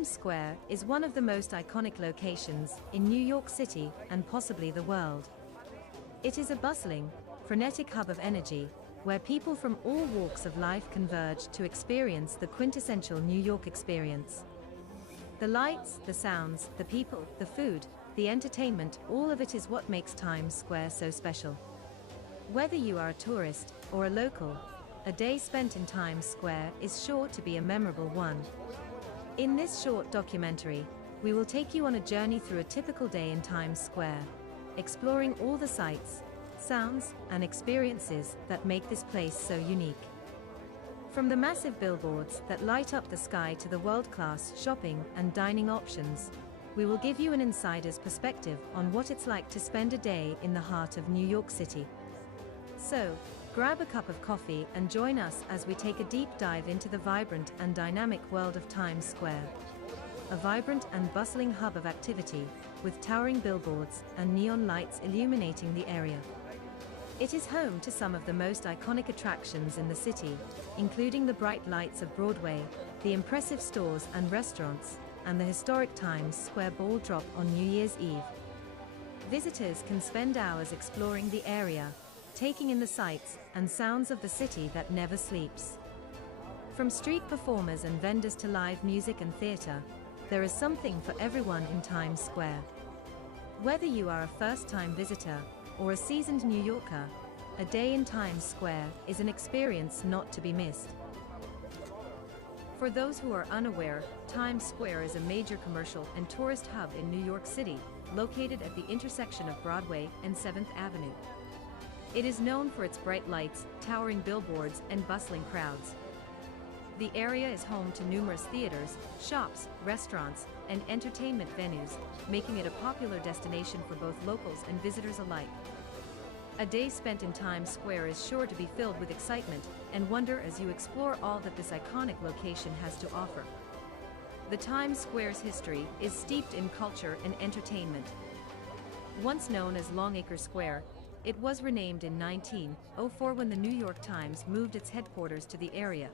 Times Square is one of the most iconic locations in New York City and possibly the world. It is a bustling, frenetic hub of energy, where people from all walks of life converge to experience the quintessential New York experience. The lights, the sounds, the people, the food, the entertainment, all of it is what makes Times Square so special. Whether you are a tourist or a local, a day spent in Times Square is sure to be a memorable one. In this short documentary, we will take you on a journey through a typical day in Times Square, exploring all the sights, sounds, and experiences that make this place so unique. From the massive billboards that light up the sky to the world-class shopping and dining options, we will give you an insider's perspective on what it's like to spend a day in the heart of New York City. So, grab a cup of coffee and join us as we take a deep dive into the vibrant and dynamic world of Times Square. A vibrant and bustling hub of activity, with towering billboards and neon lights illuminating the area. It is home to some of the most iconic attractions in the city, including the bright lights of Broadway, the impressive stores and restaurants, and the historic Times Square ball drop on New Year's Eve. Visitors can spend hours exploring the area, taking in the sights and sounds of the city that never sleeps. From street performers and vendors to live music and theater, there is something for everyone in Times Square. Whether you are a first-time visitor or a seasoned New Yorker, a day in Times Square is an experience not to be missed. For those who are unaware, Times Square is a major commercial and tourist hub in New York City, located at the intersection of Broadway and 7th Avenue. It is known for its bright lights, towering billboards, and bustling crowds. The area is home to numerous theaters, shops, restaurants, and entertainment venues, making it a popular destination for both locals and visitors alike. A day spent in Times Square is sure to be filled with excitement and wonder as you explore all that this iconic location has to offer. The Times Square's history is steeped in culture and entertainment. Once known as Longacre Square, it was renamed in 1904 when the New York Times moved its headquarters to the area.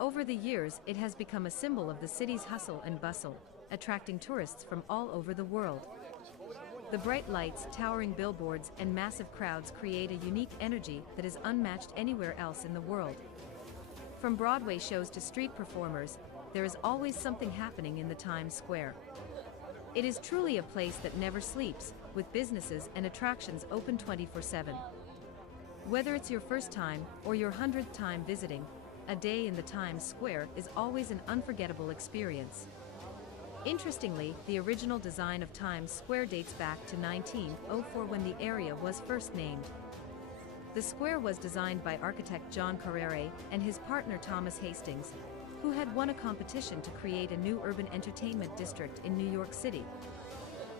Over the years, it has become a symbol of the city's hustle and bustle, attracting tourists from all over the world. The bright lights, towering billboards, and massive crowds create a unique energy that is unmatched anywhere else in the world. From Broadway shows to street performers, there is always something happening in the Times Square. It is truly a place that never sleeps, with businesses and attractions open 24/7. Whether it's your first time or your 100th time visiting, a day in the Times Square is always an unforgettable experience. Interestingly, the original design of Times Square dates back to 1904 when the area was first named. The square was designed by architect John Carrere and his partner Thomas Hastings, who had won a competition to create a new urban entertainment district in New York City.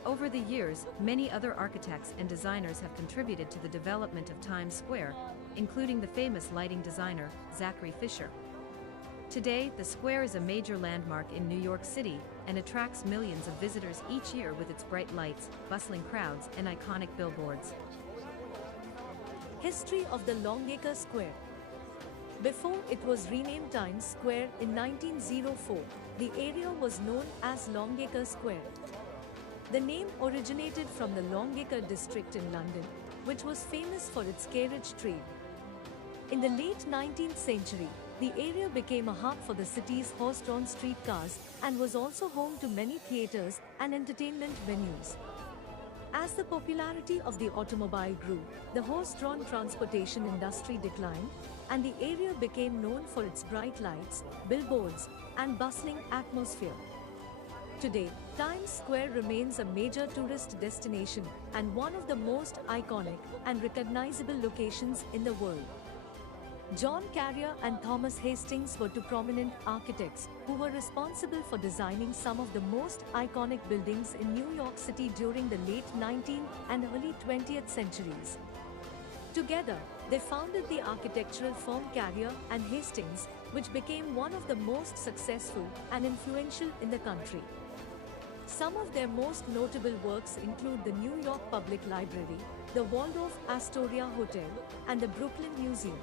Over the years, many other architects and designers have contributed to the development of Times Square, including the famous lighting designer, Zachary Fisher. Today, the square is a major landmark in New York City and attracts millions of visitors each year with its bright lights, bustling crowds, and iconic billboards. History of the Longacre Square. Before it was renamed Times Square in 1904, the area was known as Longacre Square. The name originated from the Longacre district in London, which was famous for its carriage trade. In the late 19th century, the area became a hub for the city's horse-drawn streetcars and was also home to many theaters and entertainment venues. As the popularity of the automobile grew, the horse-drawn transportation industry declined, and the area became known for its bright lights, billboards, and bustling atmosphere. Today, Times Square remains a major tourist destination and one of the most iconic and recognizable locations in the world. John Carrier and Thomas Hastings were two prominent architects who were responsible for designing some of the most iconic buildings in New York City during the late 19th and early 20th centuries. Together, they founded the architectural firm Carrier and Hastings, which became one of the most successful and influential in the country. Some of their most notable works include the New York Public Library, the Waldorf Astoria Hotel, and the Brooklyn Museum.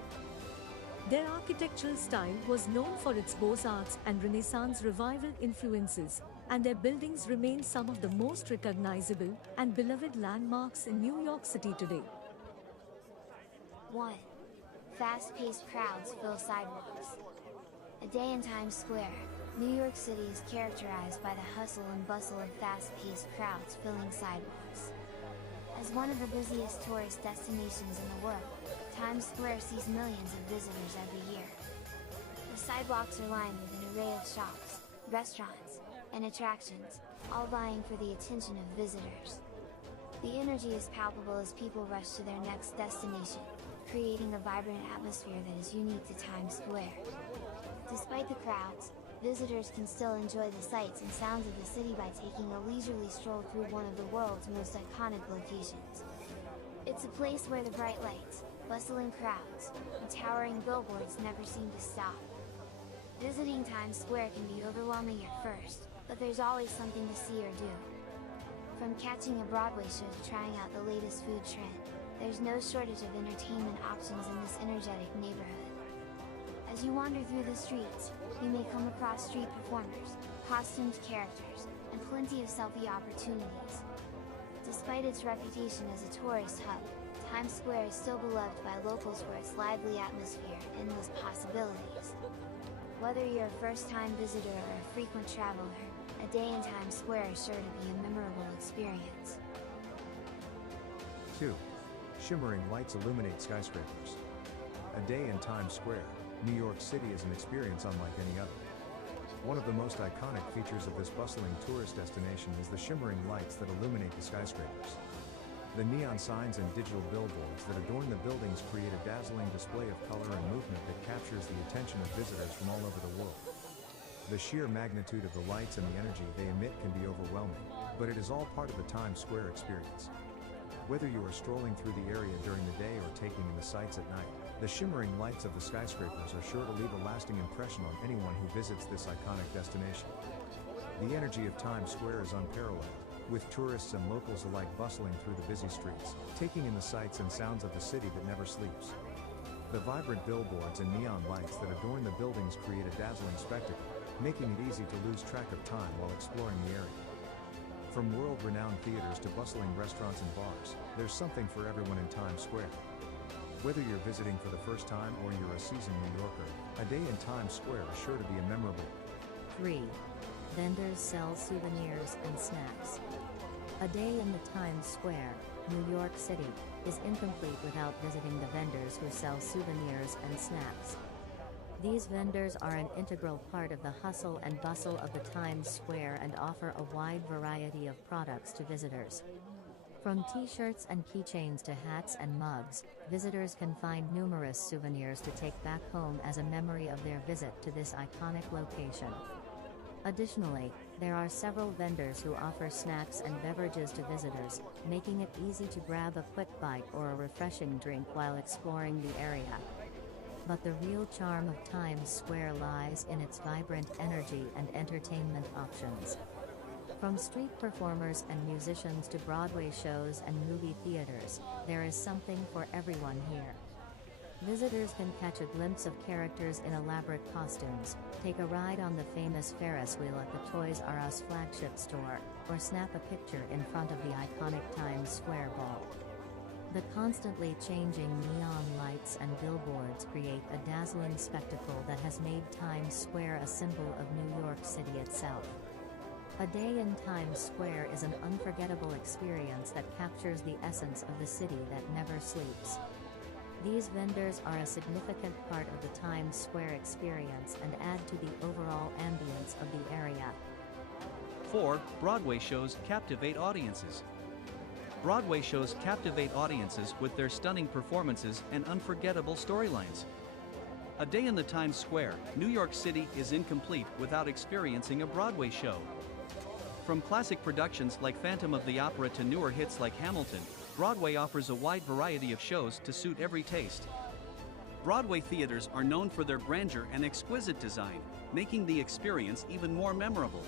Their architectural style was known for its Beaux-Arts and Renaissance revival influences, and their buildings remain some of the most recognizable and beloved landmarks in New York City today. 1. Fast-paced crowds fill sidewalks. A day in Times Square, New York City is characterized by the hustle and bustle of fast-paced crowds filling sidewalks. As one of the busiest tourist destinations in the world, Times Square sees millions of visitors every year. The sidewalks are lined with an array of shops, restaurants, and attractions, all vying for the attention of visitors. The energy is palpable as people rush to their next destination, creating a vibrant atmosphere that is unique to Times Square. Despite the crowds, visitors can still enjoy the sights and sounds of the city by taking a leisurely stroll through one of the world's most iconic locations. It's a place where the bright lights, bustling crowds, and towering billboards never seem to stop. Visiting Times Square can be overwhelming at first, but there's always something to see or do. From catching a Broadway show to trying out the latest food trend, there's no shortage of entertainment options in this energetic neighborhood. As you wander through the streets, you may come across street performers, costumed characters, and plenty of selfie opportunities. Despite its reputation as a tourist hub, Times Square is still beloved by locals for its lively atmosphere and endless possibilities. Whether you're a first-time visitor or a frequent traveler, a day in Times Square is sure to be a memorable experience. 2. Shimmering lights illuminate skyscrapers. A day in Times Square, New York City is an experience unlike any other. One of the most iconic features of this bustling tourist destination is the shimmering lights that illuminate the skyscrapers. The neon signs and digital billboards that adorn the buildings create a dazzling display of color and movement that captures the attention of visitors from all over the world. The sheer magnitude of the lights and the energy they emit can be overwhelming, but it is all part of the Times Square experience. Whether you are strolling through the area during the day or taking in the sights at night, the shimmering lights of the skyscrapers are sure to leave a lasting impression on anyone who visits this iconic destination. The energy of Times Square is unparalleled, with tourists and locals alike bustling through the busy streets, taking in the sights and sounds of the city that never sleeps. The vibrant billboards and neon lights that adorn the buildings create a dazzling spectacle, making it easy to lose track of time while exploring the area. From world-renowned theaters to bustling restaurants and bars, there's something for everyone in Times Square. Whether you're visiting for the first time or you're a seasoned New Yorker, a day in Times Square is sure to be a memorable. 3. Vendors sell souvenirs and snacks. A day in the Times Square, New York City, is incomplete without visiting the vendors who sell souvenirs and snacks. These vendors are an integral part of the hustle and bustle of the Times Square and offer a wide variety of products to visitors. From t-shirts and keychains to hats and mugs, visitors can find numerous souvenirs to take back home as a memory of their visit to this iconic location. Additionally, there are several vendors who offer snacks and beverages to visitors, making it easy to grab a quick bite or a refreshing drink while exploring the area. But the real charm of Times Square lies in its vibrant energy and entertainment options. From street performers and musicians to Broadway shows and movie theaters, there is something for everyone here. Visitors can catch a glimpse of characters in elaborate costumes, take a ride on the famous Ferris wheel at the Toys R Us flagship store, or snap a picture in front of the iconic Times Square Ball. The constantly changing neon lights and billboards create a dazzling spectacle that has made Times Square a symbol of New York City itself. A day in Times Square is an unforgettable experience that captures the essence of the city that never sleeps. These vendors are a significant part of the Times Square experience and add to the overall ambience of the area. 4. Broadway shows captivate audiences. Broadway shows captivate audiences with their stunning performances and unforgettable storylines. A day in the Times Square, New York City is incomplete without experiencing a Broadway show. From classic productions like Phantom of the Opera to newer hits like Hamilton, Broadway offers a wide variety of shows to suit every taste. Broadway theaters are known for their grandeur and exquisite design, making the experience even more memorable.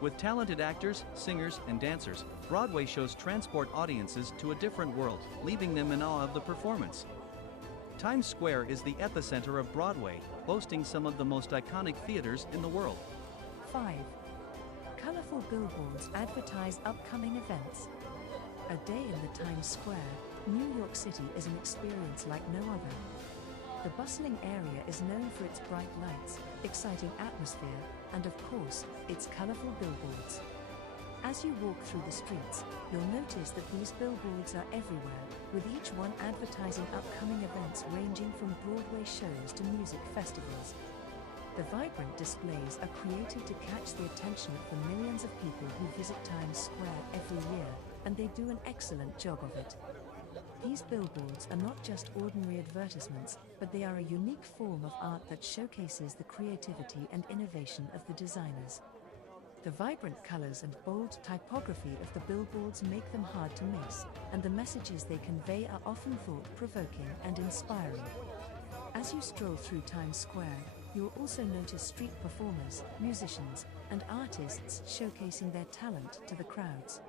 With talented actors, singers, and dancers, Broadway shows transport audiences to a different world, leaving them in awe of the performance. Times Square is the epicenter of Broadway, boasting some of the most iconic theaters in the world. 5. Colorful billboards advertise upcoming events. A day in the Times Square, New York City is an experience like no other. The bustling area is known for its bright lights, exciting atmosphere, and of course, its colorful billboards. As you walk through the streets, you'll notice that these billboards are everywhere, with each one advertising upcoming events ranging from Broadway shows to music festivals. The vibrant displays are created to catch the attention of the millions of people who visit Times Square every year, and they do an excellent job of it. These billboards are not just ordinary advertisements, but they are a unique form of art that showcases the creativity and innovation of the designers. The vibrant colors and bold typography of the billboards make them hard to miss, and the messages they convey are often thought-provoking and inspiring. As you stroll through Times Square, you'll also notice street performers, musicians, and artists showcasing their talent to the crowds.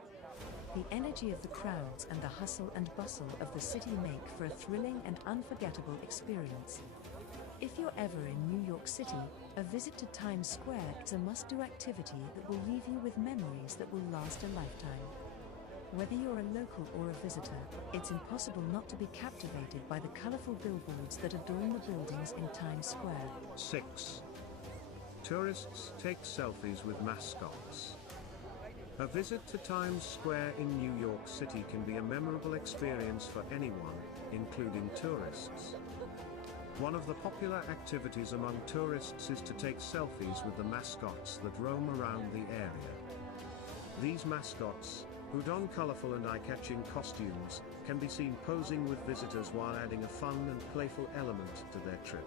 The energy of the crowds and the hustle and bustle of the city make for a thrilling and unforgettable experience. If you're ever in New York City, a visit to Times Square is a must-do activity that will leave you with memories that will last a lifetime. Whether you're a local or a visitor, it's impossible not to be captivated by the colorful billboards that adorn the buildings in Times Square. 6. Tourists take selfies with mascots. A visit to Times Square in New York City can be a memorable experience for anyone, including tourists. One of the popular activities among tourists is to take selfies with the mascots that roam around the area. These mascots, who don colorful and eye-catching costumes, can be seen posing with visitors while adding a fun and playful element to their trip.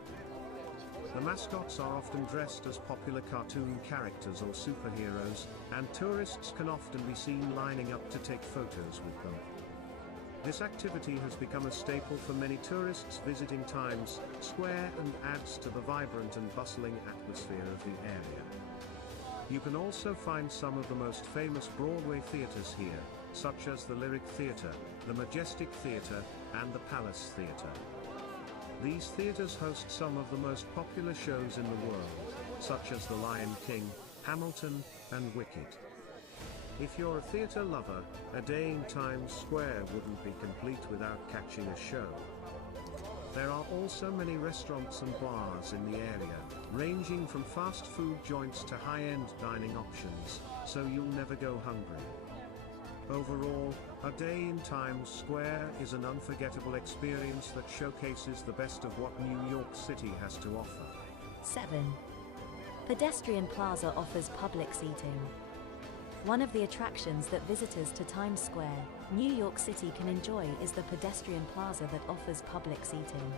The mascots are often dressed as popular cartoon characters or superheroes, and tourists can often be seen lining up to take photos with them. This activity has become a staple for many tourists visiting Times Square and adds to the vibrant and bustling atmosphere of the area. You can also find some of the most famous Broadway theaters here, such as the Lyric Theatre, the Majestic Theatre, and the Palace Theatre. These theaters host some of the most popular shows in the world, such as The Lion King, Hamilton, and Wicked. If you're a theater lover, a day in Times Square wouldn't be complete without catching a show. There are also many restaurants and bars in the area, ranging from fast food joints to high-end dining options, so you'll never go hungry. Overall, a day in Times Square is an unforgettable experience that showcases the best of what New York City has to offer. 7. Pedestrian Plaza offers public seating. One of the attractions that visitors to Times Square, New York City can enjoy is the pedestrian plaza that offers public seating.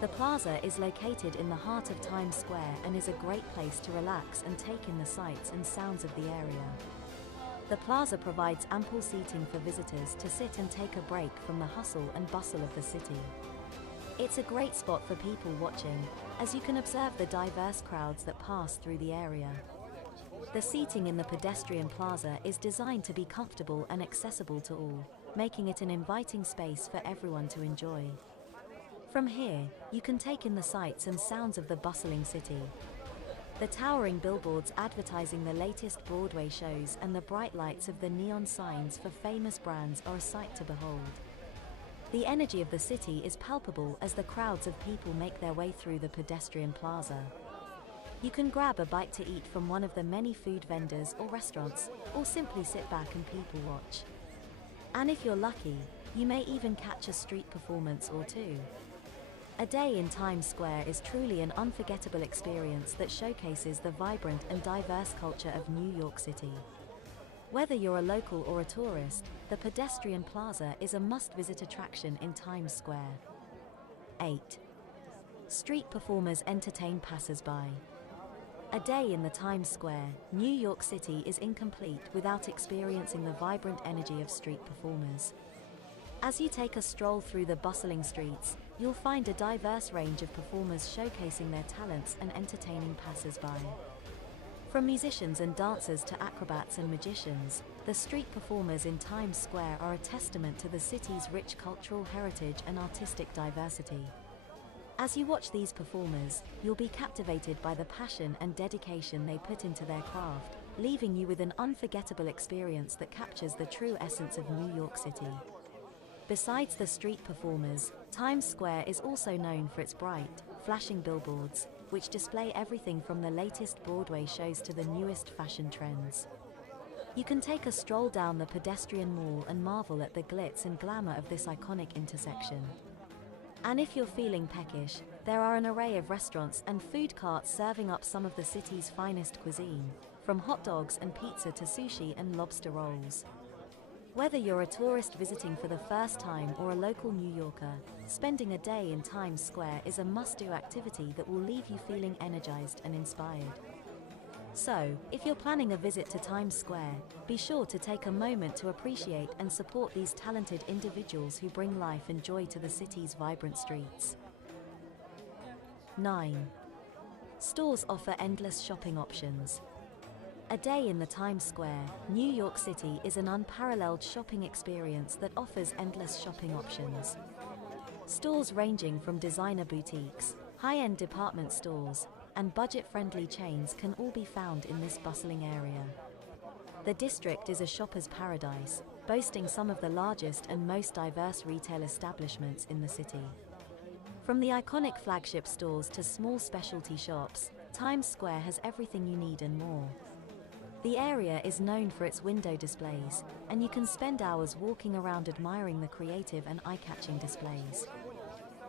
The plaza is located in the heart of Times Square and is a great place to relax and take in the sights and sounds of the area. The plaza provides ample seating for visitors to sit and take a break from the hustle and bustle of the city. It's a great spot for people watching, as you can observe the diverse crowds that pass through the area. The seating in the pedestrian plaza is designed to be comfortable and accessible to all, making it an inviting space for everyone to enjoy. From here, you can take in the sights and sounds of the bustling city. The towering billboards advertising the latest Broadway shows and the bright lights of the neon signs for famous brands are a sight to behold. The energy of the city is palpable as the crowds of people make their way through the pedestrian plaza. You can grab a bite to eat from one of the many food vendors or restaurants, or simply sit back and people watch. And if you're lucky, you may even catch a street performance or two. A day in Times Square is truly an unforgettable experience that showcases the vibrant and diverse culture of New York City. Whether you're a local or a tourist, the pedestrian plaza is a must-visit attraction in Times Square. 8. Street performers entertain passers-by. A day in the Times Square, New York City is incomplete without experiencing the vibrant energy of street performers. As you take a stroll through the bustling streets, you'll find a diverse range of performers showcasing their talents and entertaining passers-by. From musicians and dancers to acrobats and magicians, the street performers in Times Square are a testament to the city's rich cultural heritage and artistic diversity. As you watch these performers, you'll be captivated by the passion and dedication they put into their craft, leaving you with an unforgettable experience that captures the true essence of New York City. Besides the street performers, Times Square is also known for its bright, flashing billboards, which display everything from the latest Broadway shows to the newest fashion trends. You can take a stroll down the pedestrian mall and marvel at the glitz and glamour of this iconic intersection. And if you're feeling peckish, there are an array of restaurants and food carts serving up some of the city's finest cuisine, from hot dogs and pizza to sushi and lobster rolls. Whether you're a tourist visiting for the first time or a local New Yorker, spending a day in Times Square is a must-do activity that will leave you feeling energized and inspired. So, if you're planning a visit to Times Square, be sure to take a moment to appreciate and support these talented individuals who bring life and joy to the city's vibrant streets. 9. Stores offer endless shopping options. A day in the Times Square, New York City is an unparalleled shopping experience that offers endless shopping options. Stores ranging from designer boutiques, high-end department stores, and budget-friendly chains can all be found in this bustling area. The district is a shopper's paradise, boasting some of the largest and most diverse retail establishments in the city. From the iconic flagship stores to small specialty shops, Times Square has everything you need and more. The area is known for its window displays, and you can spend hours walking around admiring the creative and eye-catching displays.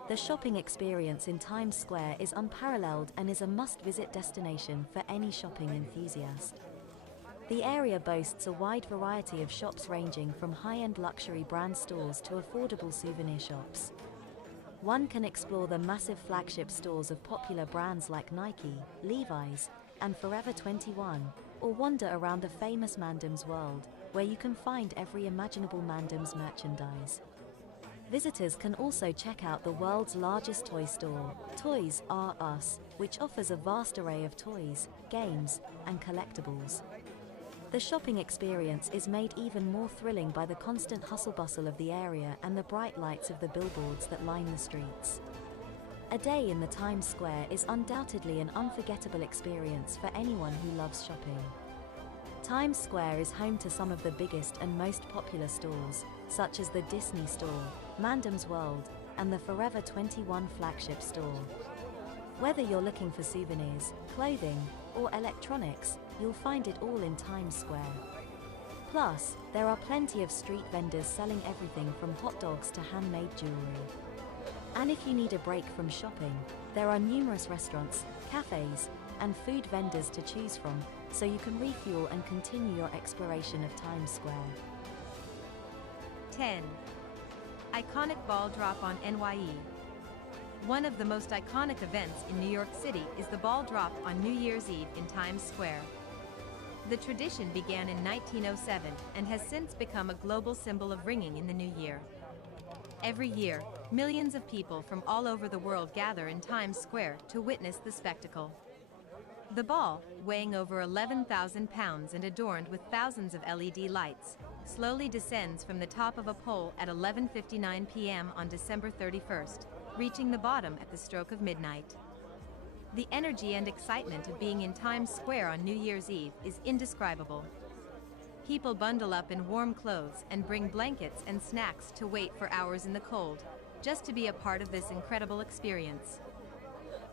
The shopping experience in Times Square is unparalleled and is a must-visit destination for any shopping enthusiast. The area boasts a wide variety of shops ranging from high-end luxury brand stores to affordable souvenir shops. One can explore the massive flagship stores of popular brands like Nike, Levi's, and Forever 21, or wander around the famous Mandem's World, where you can find every imaginable Mandem's merchandise. Visitors can also check out the world's largest toy store, Toys R Us, which offers a vast array of toys, games, and collectibles. The shopping experience is made even more thrilling by the constant hustle-bustle of the area and the bright lights of the billboards that line the streets. A day in the Times Square is undoubtedly an unforgettable experience for anyone who loves shopping. Times Square is home to some of the biggest and most popular stores, such as the Disney Store, Mandem's World, and the Forever 21 flagship store. Whether you're looking for souvenirs, clothing, or electronics, you'll find it all in Times Square. Plus, there are plenty of street vendors selling everything from hot dogs to handmade jewelry. And if you need a break from shopping, there are numerous restaurants, cafes, and food vendors to choose from, so you can refuel and continue your exploration of Times Square. 10. Iconic ball drop on NYC. One of the most iconic events in New York City is the ball drop on New Year's Eve in Times Square. The tradition began in 1907 and has since become a global symbol of ringing in the new year. Every year, millions of people from all over the world gather in Times Square to witness the spectacle. The ball, weighing over 11,000 pounds and adorned with thousands of LED lights, slowly descends from the top of a pole at 11:59 p.m. on December 31st, reaching the bottom at the stroke of midnight. The energy and excitement of being in Times Square on New Year's Eve is indescribable. People bundle up in warm clothes and bring blankets and snacks to wait for hours in the cold, just to be a part of this incredible experience.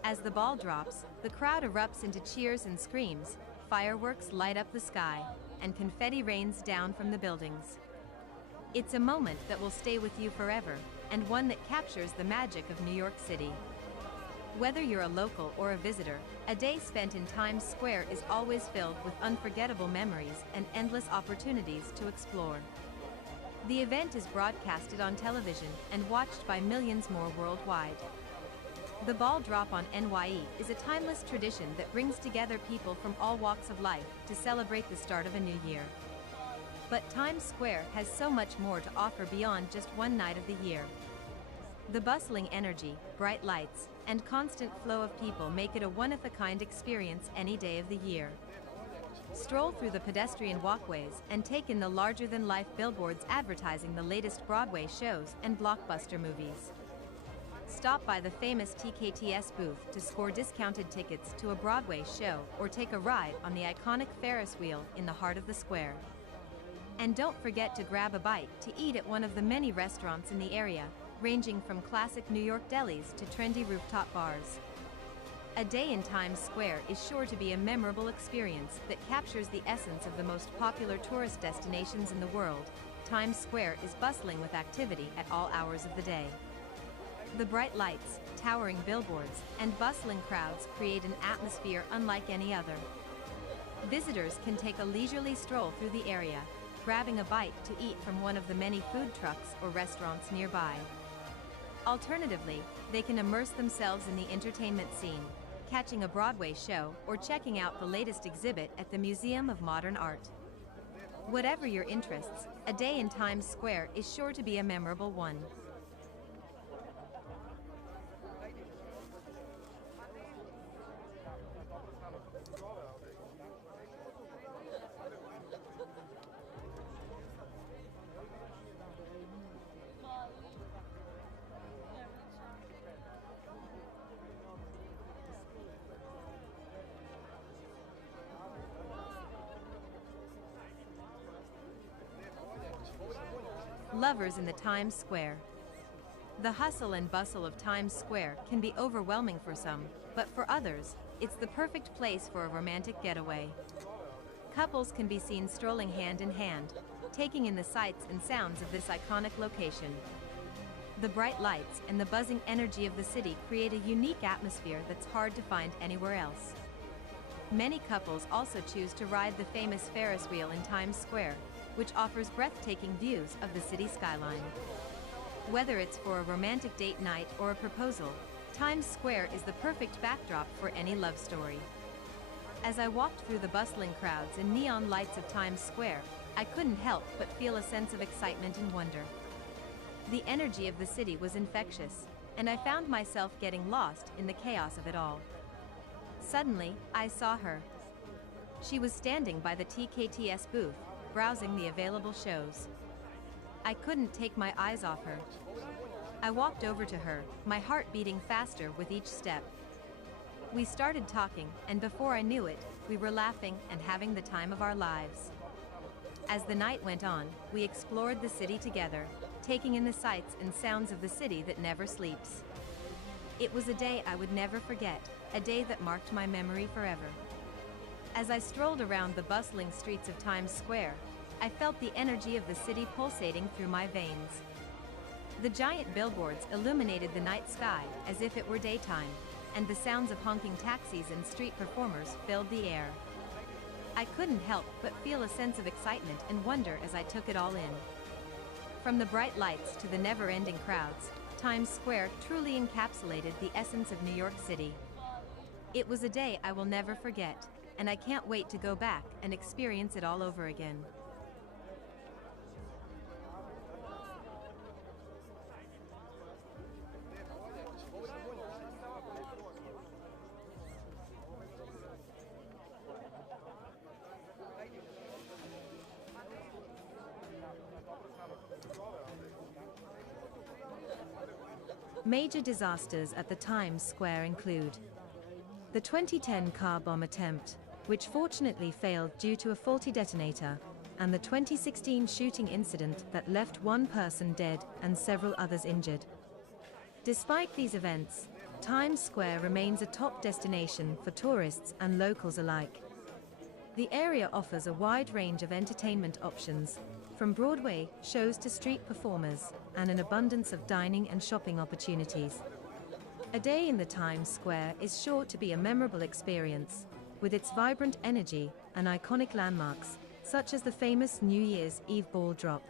As the ball drops, the crowd erupts into cheers and screams, fireworks light up the sky, and confetti rains down from the buildings. It's a moment that will stay with you forever, and one that captures the magic of New York City. Whether you're a local or a visitor, a day spent in Times Square is always filled with unforgettable memories and endless opportunities to explore. The event is broadcasted on television and watched by millions more worldwide. The ball drop on NYC is a timeless tradition that brings together people from all walks of life to celebrate the start of a new year. But Times Square has so much more to offer beyond just one night of the year. The bustling energy, bright lights, and constant flow of people make it a one-of-a-kind experience any day of the year. Stroll through the pedestrian walkways and take in the larger-than-life billboards advertising the latest Broadway shows and blockbuster movies. stop by the famous TKTS booth to score discounted tickets to a Broadway show or take a ride on the iconic Ferris wheel in the heart of the square. And don't forget to grab a bite to eat at one of the many restaurants in the area, ranging from classic New York delis to trendy rooftop bars. A day in Times Square is sure to be a memorable experience that captures the essence of the most popular tourist destinations in the world. Times Square is bustling with activity at all hours of the day. The bright lights, towering billboards, and bustling crowds create an atmosphere unlike any other. Visitors can take a leisurely stroll through the area, grabbing a bite to eat from one of the many food trucks or restaurants nearby. Alternatively, they can immerse themselves in the entertainment scene, catching a Broadway show or checking out the latest exhibit at the Museum of Modern Art. Whatever your interests, a day in Times Square is sure to be a memorable one. Lovers in the Times Square. The hustle and bustle of Times Square can be overwhelming for some, but for others, it's the perfect place for a romantic getaway. Couples can be seen strolling hand in hand, taking in the sights and sounds of this iconic location. The bright lights and the buzzing energy of the city create a unique atmosphere that's hard to find anywhere else. Many couples also choose to ride the famous Ferris wheel in Times Square, which offers breathtaking views of the city skyline. Whether it's for a romantic date night or a proposal, Times Square is the perfect backdrop for any love story. As I walked through the bustling crowds and neon lights of Times Square, I couldn't help but feel a sense of excitement and wonder. The energy of the city was infectious, and I found myself getting lost in the chaos of it all. Suddenly, I saw her. She was standing by the TKTS booth, browsing the available shows. I couldn't take my eyes off her. I walked over to her, my heart beating faster with each step. We started talking, and before I knew it, we were laughing and having the time of our lives. As the night went on, we explored the city together, taking in the sights and sounds of the city that never sleeps. It was a day I would never forget, a day that marked my memory forever. As I strolled around the bustling streets of Times Square, I felt the energy of the city pulsating through my veins. The giant billboards illuminated the night sky as if it were daytime, and the sounds of honking taxis and street performers filled the air. I couldn't help but feel a sense of excitement and wonder as I took it all in. From the bright lights to the never-ending crowds, Times Square truly encapsulated the essence of New York City. It was a day I will never forget, and I can't wait to go back and experience it all over again. Major disasters at the Times Square include the 2010 car bomb attempt, which fortunately failed due to a faulty detonator, and the 2016 shooting incident that left one person dead and several others injured. Despite these events, Times Square remains a top destination for tourists and locals alike. The area offers a wide range of entertainment options, from Broadway shows to street performers, and an abundance of dining and shopping opportunities. A day in the Times Square is sure to be a memorable experience, with its vibrant energy and iconic landmarks, such as the famous New Year's Eve ball drop.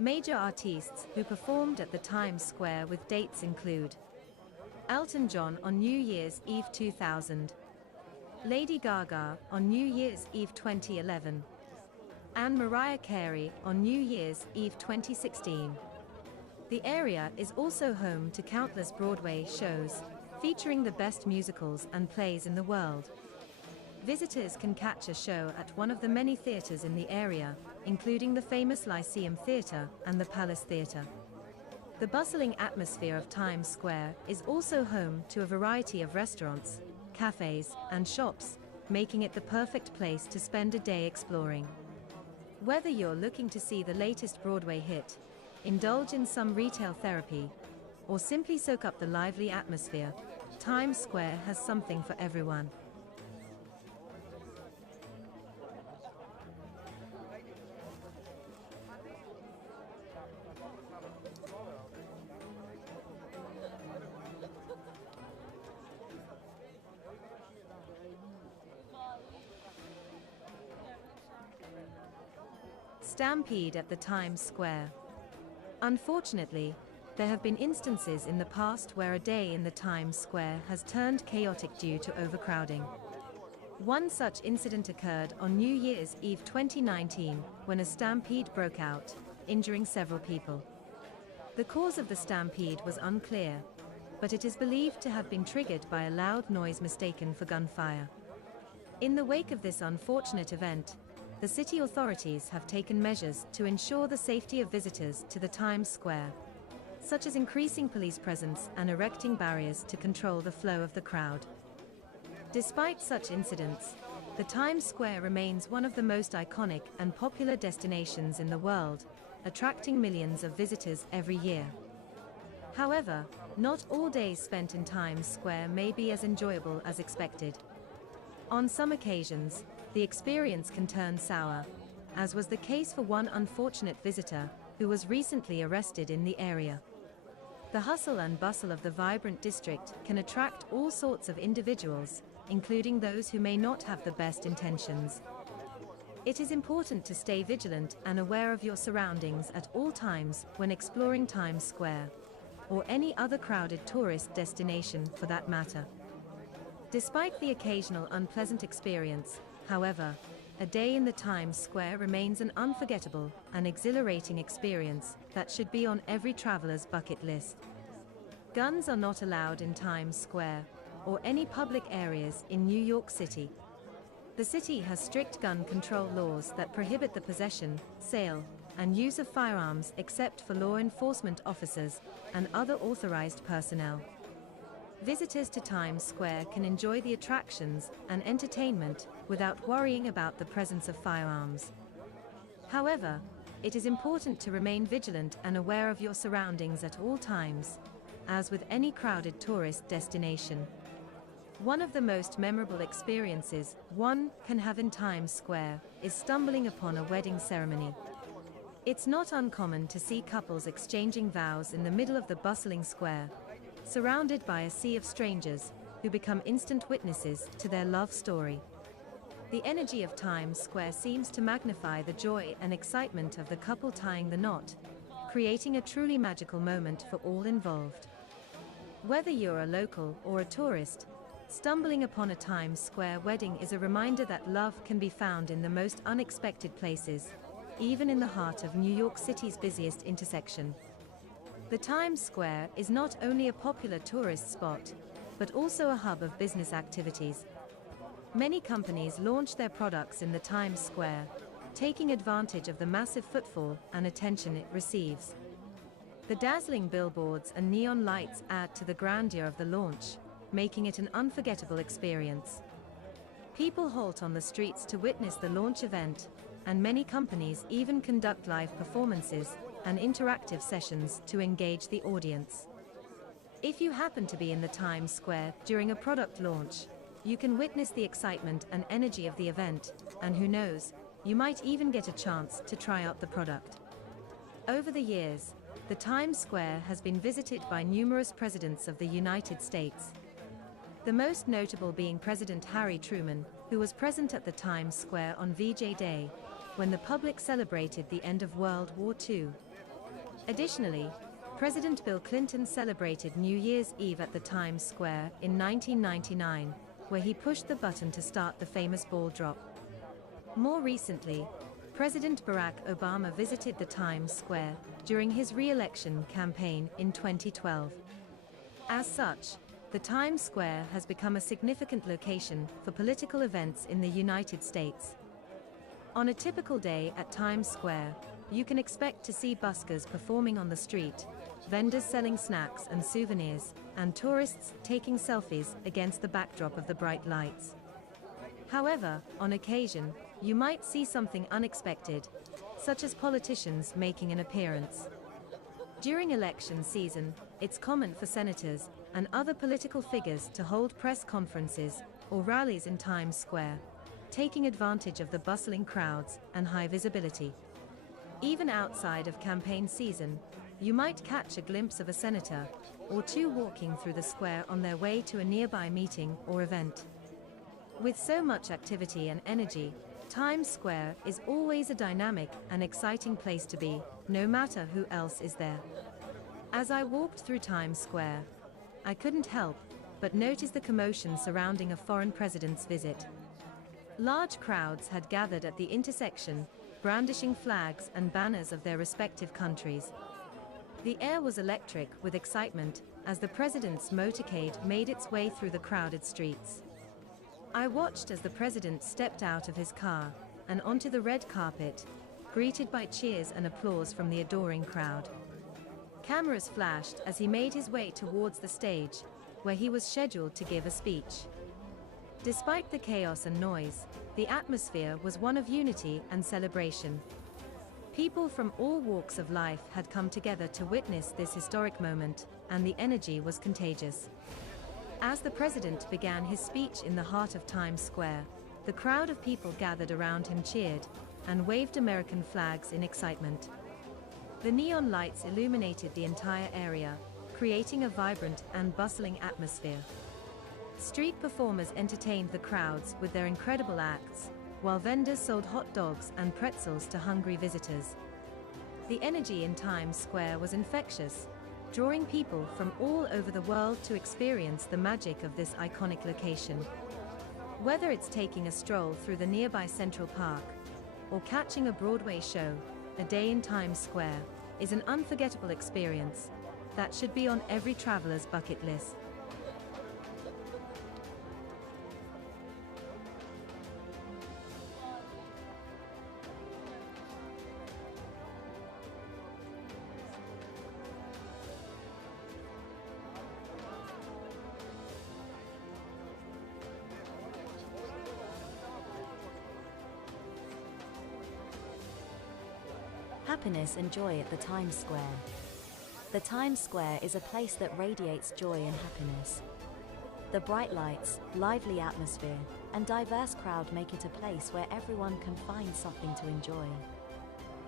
Major artists who performed at the Times Square with dates include Elton John on New Year's Eve 2000, Lady Gaga on New Year's Eve 2011, and Mariah Carey on New Year's Eve 2016. The area is also home to countless Broadway shows, featuring the best musicals and plays in the world. Visitors can catch a show at one of the many theaters in the area, including the famous Lyceum Theatre and the Palace Theatre. The bustling atmosphere of Times Square is also home to a variety of restaurants, cafes, and shops, making it the perfect place to spend a day exploring. Whether you're looking to see the latest Broadway hit, indulge in some retail therapy, or simply soak up the lively atmosphere, Times Square has something for everyone. Stampede at the Times Square. Unfortunately, there have been instances in the past where a day in the Times Square has turned chaotic due to overcrowding. One such incident occurred on New Year's Eve 2019, when a stampede broke out, injuring several people. The cause of the stampede was unclear, but it is believed to have been triggered by a loud noise mistaken for gunfire. In the wake of this unfortunate event, the city authorities have taken measures to ensure the safety of visitors to the Times Square, such as increasing police presence and erecting barriers to control the flow of the crowd. Despite such incidents, the Times Square remains one of the most iconic and popular destinations in the world, attracting millions of visitors every year. However, not all days spent in Times Square may be as enjoyable as expected. On some occasions, the experience can turn sour, as was the case for one unfortunate visitor who was recently arrested in the area. The hustle and bustle of the vibrant district can attract all sorts of individuals, including those who may not have the best intentions. It is important to stay vigilant and aware of your surroundings at all times when exploring Times Square, or any other crowded tourist destination for that matter. Despite the occasional unpleasant experience, however, a day in the Times Square remains an unforgettable and exhilarating experience that should be on every traveler's bucket list. Guns are not allowed in Times Square or any public areas in New York City. The city has strict gun control laws that prohibit the possession, sale, and use of firearms except for law enforcement officers and other authorized personnel. Visitors to Times Square can enjoy the attractions and entertainment without worrying about the presence of firearms. However, it is important to remain vigilant and aware of your surroundings at all times, as with any crowded tourist destination. One of the most memorable experiences one can have in Times Square is stumbling upon a wedding ceremony. It's not uncommon to see couples exchanging vows in the middle of the bustling square, surrounded by a sea of strangers who become instant witnesses to their love story. The energy of Times Square seems to magnify the joy and excitement of the couple tying the knot, creating a truly magical moment for all involved. Whether you're a local or a tourist, stumbling upon a Times Square wedding is a reminder that love can be found in the most unexpected places, even in the heart of New York City's busiest intersection. The Times Square is not only a popular tourist spot, but also a hub of business activities. Many companies launch their products in the Times Square, taking advantage of the massive footfall and attention it receives. The dazzling billboards and neon lights add to the grandeur of the launch, making it an unforgettable experience. People halt on the streets to witness the launch event, and many companies even conduct live performances and interactive sessions to engage the audience. If you happen to be in the Times Square during a product launch, you can witness the excitement and energy of the event, and who knows, you might even get a chance to try out the product. Over the years, the Times Square has been visited by numerous presidents of the United States. The most notable being President Harry Truman, who was present at the Times Square on VJ Day, when the public celebrated the end of World War II. Additionally, President Bill Clinton celebrated New Year's Eve at the Times Square in 1999, where he pushed the button to start the famous ball drop. More recently, President Barack Obama visited the Times Square during his re-election campaign in 2012. As such, the Times Square has become a significant location for political events in the United States. On a typical day at Times Square, you can expect to see buskers performing on the street, vendors selling snacks and souvenirs, and tourists taking selfies against the backdrop of the bright lights. However, on occasion, you might see something unexpected, such as politicians making an appearance. During election season, it's common for senators and other political figures to hold press conferences or rallies in Times Square, taking advantage of the bustling crowds and high visibility. Even outside of campaign season, you might catch a glimpse of a senator or two walking through the square on their way to a nearby meeting or event. With so much activity and energy, Times Square is always a dynamic and exciting place to be, no matter who else is there. As I walked through Times Square, I couldn't help but notice the commotion surrounding a foreign president's visit. Large crowds had gathered at the intersection, brandishing flags and banners of their respective countries. The air was electric with excitement as the president's motorcade made its way through the crowded streets. I watched as the president stepped out of his car and onto the red carpet, greeted by cheers and applause from the adoring crowd. Cameras flashed as he made his way towards the stage, where he was scheduled to give a speech. Despite the chaos and noise, the atmosphere was one of unity and celebration. People from all walks of life had come together to witness this historic moment, and the energy was contagious. As the president began his speech in the heart of Times Square, the crowd of people gathered around him cheered and waved American flags in excitement. The neon lights illuminated the entire area, creating a vibrant and bustling atmosphere. Street performers entertained the crowds with their incredible acts, while vendors sold hot dogs and pretzels to hungry visitors. The energy in Times Square was infectious, drawing people from all over the world to experience the magic of this iconic location. Whether it's taking a stroll through the nearby Central Park or catching a Broadway show, a day in Times Square is an unforgettable experience that should be on every traveler's bucket list. Happiness and joy at the Times Square. The Times Square is a place that radiates joy and happiness. The bright lights, lively atmosphere, and diverse crowd make it a place where everyone can find something to enjoy.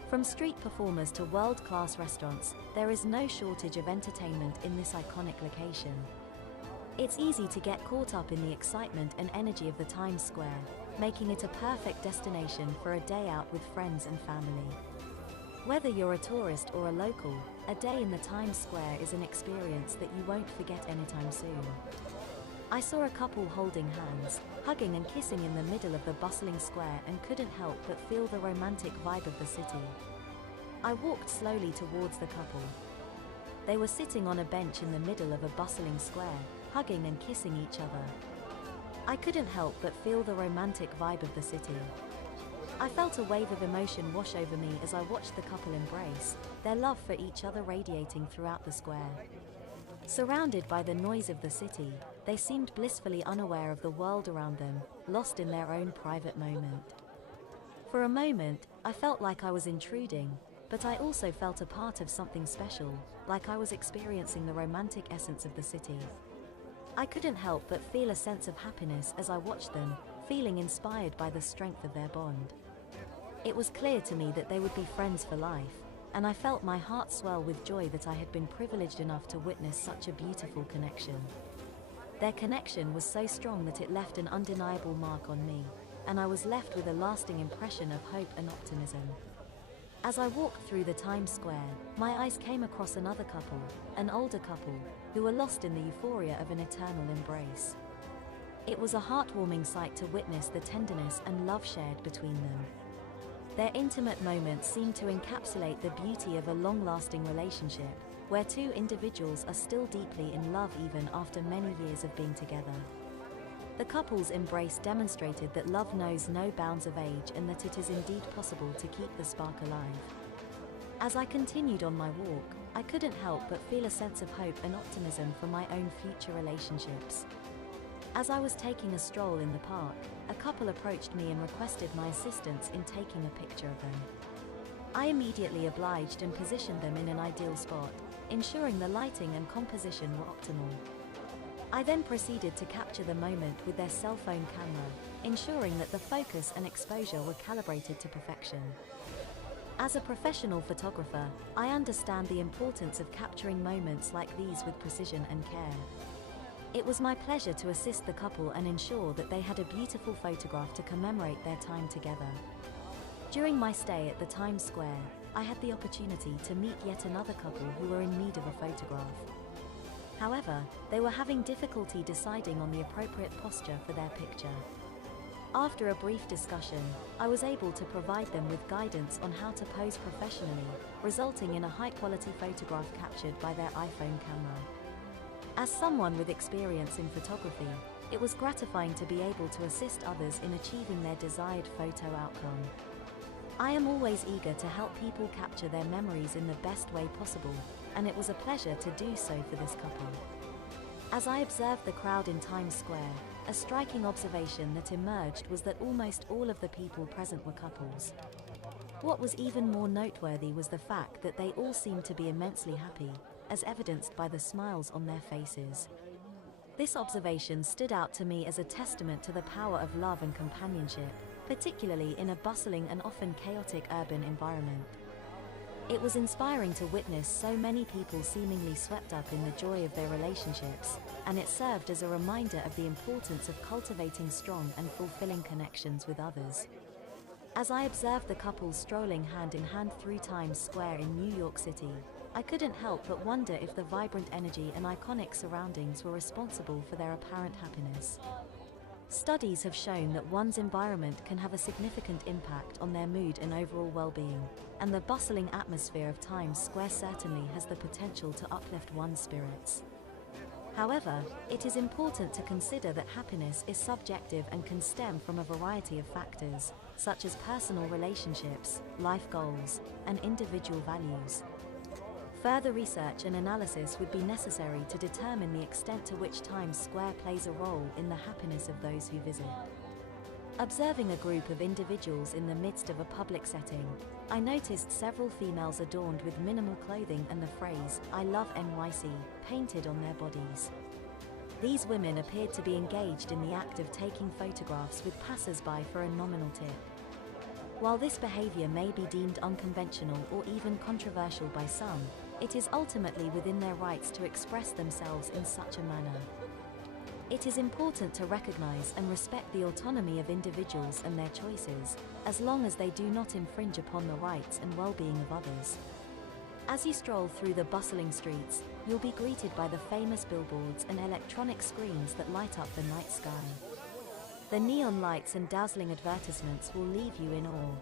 From street performers to world-class restaurants, there is no shortage of entertainment in this iconic location. It's easy to get caught up in the excitement and energy of the Times Square, making it a perfect destination for a day out with friends and family. Whether you're a tourist or a local, a day in the Times Square is an experience that you won't forget anytime soon. I saw a couple holding hands, hugging and kissing in the middle of the bustling square and couldn't help but feel the romantic vibe of the city. I walked slowly towards the couple. They were sitting on a bench in the middle of a bustling square, hugging and kissing each other. I couldn't help but feel the romantic vibe of the city. I felt a wave of emotion wash over me as I watched the couple embrace, their love for each other radiating throughout the square. Surrounded by the noise of the city, they seemed blissfully unaware of the world around them, lost in their own private moment. For a moment, I felt like I was intruding, but I also felt a part of something special, like I was experiencing the romantic essence of the city. I couldn't help but feel a sense of happiness as I watched them, feeling inspired by the strength of their bond. It was clear to me that they would be friends for life, and I felt my heart swell with joy that I had been privileged enough to witness such a beautiful connection. Their connection was so strong that it left an undeniable mark on me, and I was left with a lasting impression of hope and optimism. As I walked through the Times Square, my eyes came across another couple, an older couple, who were lost in the euphoria of an eternal embrace. It was a heartwarming sight to witness the tenderness and love shared between them. Their intimate moments seem to encapsulate the beauty of a long-lasting relationship, where two individuals are still deeply in love even after many years of being together. The couple's embrace demonstrated that love knows no bounds of age and that it is indeed possible to keep the spark alive. As I continued on my walk, I couldn't help but feel a sense of hope and optimism for my own future relationships. As I was taking a stroll in the park, a couple approached me and requested my assistance in taking a picture of them. I immediately obliged and positioned them in an ideal spot, ensuring the lighting and composition were optimal. I then proceeded to capture the moment with their cell phone camera, ensuring that the focus and exposure were calibrated to perfection. As a professional photographer, I understand the importance of capturing moments like these with precision and care. It was my pleasure to assist the couple and ensure that they had a beautiful photograph to commemorate their time together. During my stay at the Times Square, I had the opportunity to meet yet another couple who were in need of a photograph. However, they were having difficulty deciding on the appropriate posture for their picture. After a brief discussion, I was able to provide them with guidance on how to pose professionally, resulting in a high-quality photograph captured by their iPhone camera. As someone with experience in photography, it was gratifying to be able to assist others in achieving their desired photo outcome. I am always eager to help people capture their memories in the best way possible, and it was a pleasure to do so for this couple. As I observed the crowd in Times Square, a striking observation that emerged was that almost all of the people present were couples. What was even more noteworthy was the fact that they all seemed to be immensely happy, as evidenced by the smiles on their faces. This observation stood out to me as a testament to the power of love and companionship, particularly in a bustling and often chaotic urban environment. It was inspiring to witness so many people seemingly swept up in the joy of their relationships, and it served as a reminder of the importance of cultivating strong and fulfilling connections with others. As I observed the couple strolling hand in hand through Times Square in New York City, I couldn't help but wonder if the vibrant energy and iconic surroundings were responsible for their apparent happiness. Studies have shown that one's environment can have a significant impact on their mood and overall well-being, and the bustling atmosphere of Times Square certainly has the potential to uplift one's spirits. However, it is important to consider that happiness is subjective and can stem from a variety of factors, such as personal relationships, life goals, and individual values. Further research and analysis would be necessary to determine the extent to which Times Square plays a role in the happiness of those who visit. Observing a group of individuals in the midst of a public setting, I noticed several females adorned with minimal clothing and the phrase, "I love NYC," painted on their bodies. These women appeared to be engaged in the act of taking photographs with passers-by for a nominal tip. While this behavior may be deemed unconventional or even controversial by some, it is ultimately within their rights to express themselves in such a manner. It is important to recognize and respect the autonomy of individuals and their choices, as long as they do not infringe upon the rights and well-being of others. As you stroll through the bustling streets, you'll be greeted by the famous billboards and electronic screens that light up the night sky. The neon lights and dazzling advertisements will leave you in awe.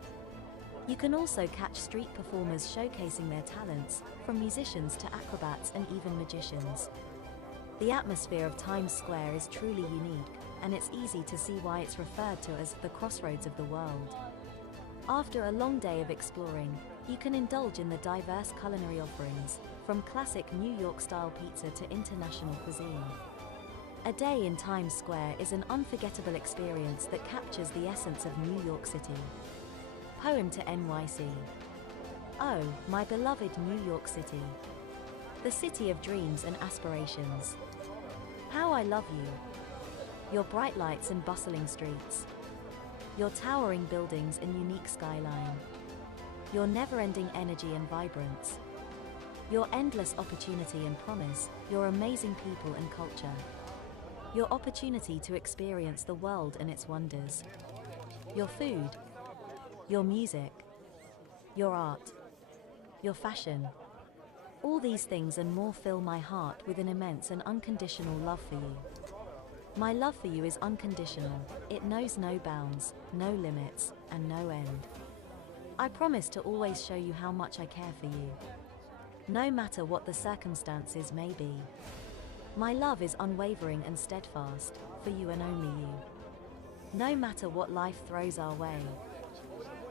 You can also catch street performers showcasing their talents, from musicians to acrobats and even magicians. The atmosphere of Times Square is truly unique, and it's easy to see why it's referred to as the crossroads of the world. After a long day of exploring, you can indulge in the diverse culinary offerings, from classic New York-style pizza to international cuisine. A day in Times Square is an unforgettable experience that captures the essence of New York City. Poem to NYC. Oh, my beloved New York City. The city of dreams and aspirations. How I love you. Your bright lights and bustling streets. Your towering buildings and unique skyline. Your never-ending energy and vibrance. Your endless opportunity and promise, your amazing people and culture. Your opportunity to experience the world and its wonders. Your food. Your music. Your art. Your fashion. All these things and more fill my heart with an immense and unconditional love for you. My love for you is unconditional, it knows no bounds, no limits, and no end. I promise to always show you how much I care for you, no matter what the circumstances may be. My love is unwavering and steadfast, for you and only you. No matter what life throws our way,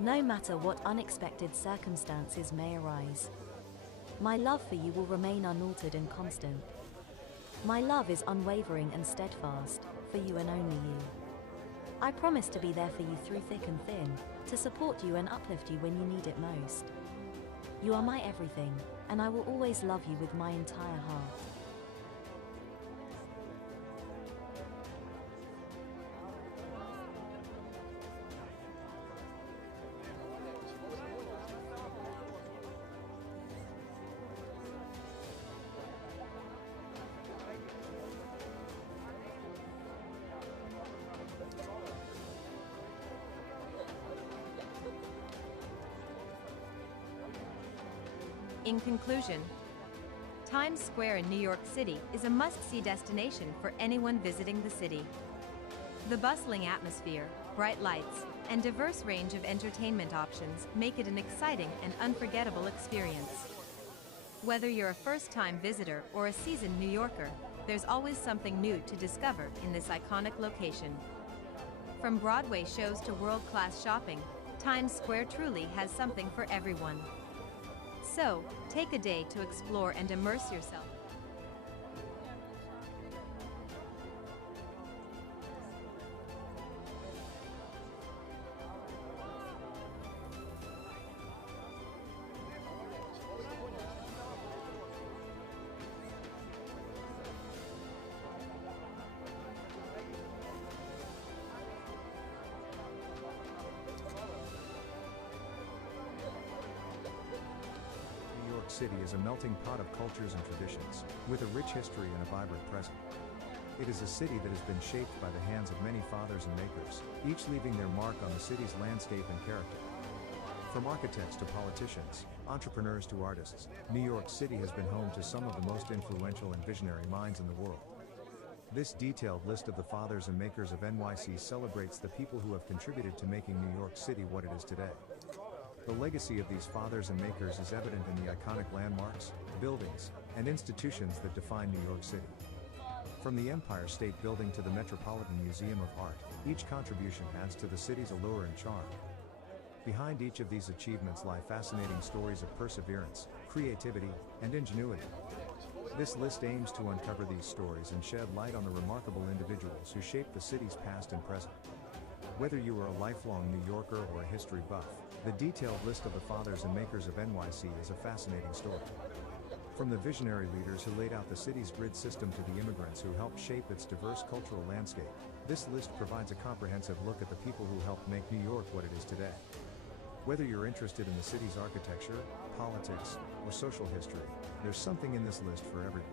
no matter what unexpected circumstances may arise, my love for you will remain unaltered and constant. My love is unwavering and steadfast, for you and only you. I promise to be there for you through thick and thin, to support you and uplift you when you need it most. You are my everything, and I will always love you with my entire heart. In conclusion, Times Square in New York City is a must-see destination for anyone visiting the city. The bustling atmosphere, bright lights, and diverse range of entertainment options make it an exciting and unforgettable experience. Whether you're a first-time visitor or a seasoned New Yorker, there's always something new to discover in this iconic location. From Broadway shows to world-class shopping, Times Square truly has something for everyone. So, take a day to explore and immerse yourself. New York City is a melting pot of cultures and traditions, with a rich history and a vibrant present. It is a city that has been shaped by the hands of many fathers and makers, each leaving their mark on the city's landscape and character. From architects to politicians, entrepreneurs to artists, New York City has been home to some of the most influential and visionary minds in the world. This detailed list of the fathers and makers of NYC celebrates the people who have contributed to making New York City what it is today. The legacy of these fathers and makers is evident in the iconic landmarks, buildings, and institutions that define New York City. From the Empire State Building to the Metropolitan Museum of Art, each contribution adds to the city's allure and charm. Behind each of these achievements lie fascinating stories of perseverance, creativity, and ingenuity. This list aims to uncover these stories and shed light on the remarkable individuals who shaped the city's past and present. Whether you are a lifelong New Yorker or a history buff, the detailed list of the fathers and makers of NYC is a fascinating story. From the visionary leaders who laid out the city's grid system to the immigrants who helped shape its diverse cultural landscape, this list provides a comprehensive look at the people who helped make New York what it is today. Whether you're interested in the city's architecture, politics, or social history, there's something in this list for everyone.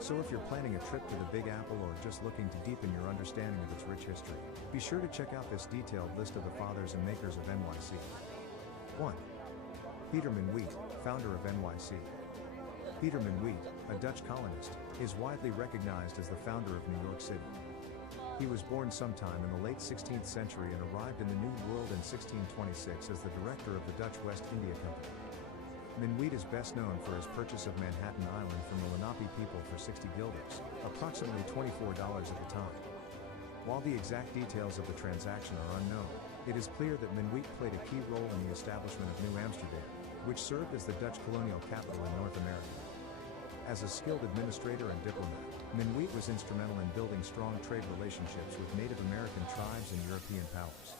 So if you're planning a trip to the Big Apple or just looking to deepen your understanding of its rich history, be sure to check out this detailed list of the fathers and makers of NYC. 1. Peterman Wheat, founder of NYC. Peterman Wheat, a Dutch colonist, is widely recognized as the founder of New York City. He was born sometime in the late 16th century and arrived in the New World in 1626 as the director of the Dutch West India Company. Minuit is best known for his purchase of Manhattan Island from the Lenape people for 60 guilders, approximately $24 at the time. While the exact details of the transaction are unknown, it is clear that Minuit played a key role in the establishment of New Amsterdam, which served as the Dutch colonial capital in North America. As a skilled administrator and diplomat, Minuit was instrumental in building strong trade relationships with Native American tribes and European powers.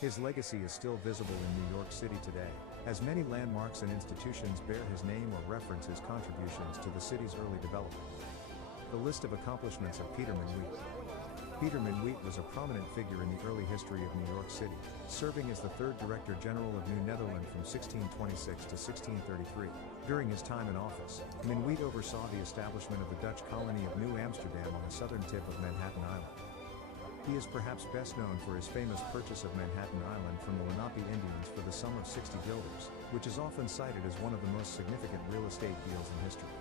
His legacy is still visible in New York City today, as many landmarks and institutions bear his name or reference his contributions to the city's early development. The list of accomplishments of Peter Minuit. Peter Minuit was a prominent figure in the early history of New York City, serving as the third Director General of New Netherland from 1626 to 1633. During his time in office, Minuit oversaw the establishment of the Dutch colony of New Amsterdam on the southern tip of Manhattan Island. He is perhaps best known for his famous purchase of Manhattan Island from the Lenape Indians for the sum of 60 guilders, which is often cited as one of the most significant real estate deals in history.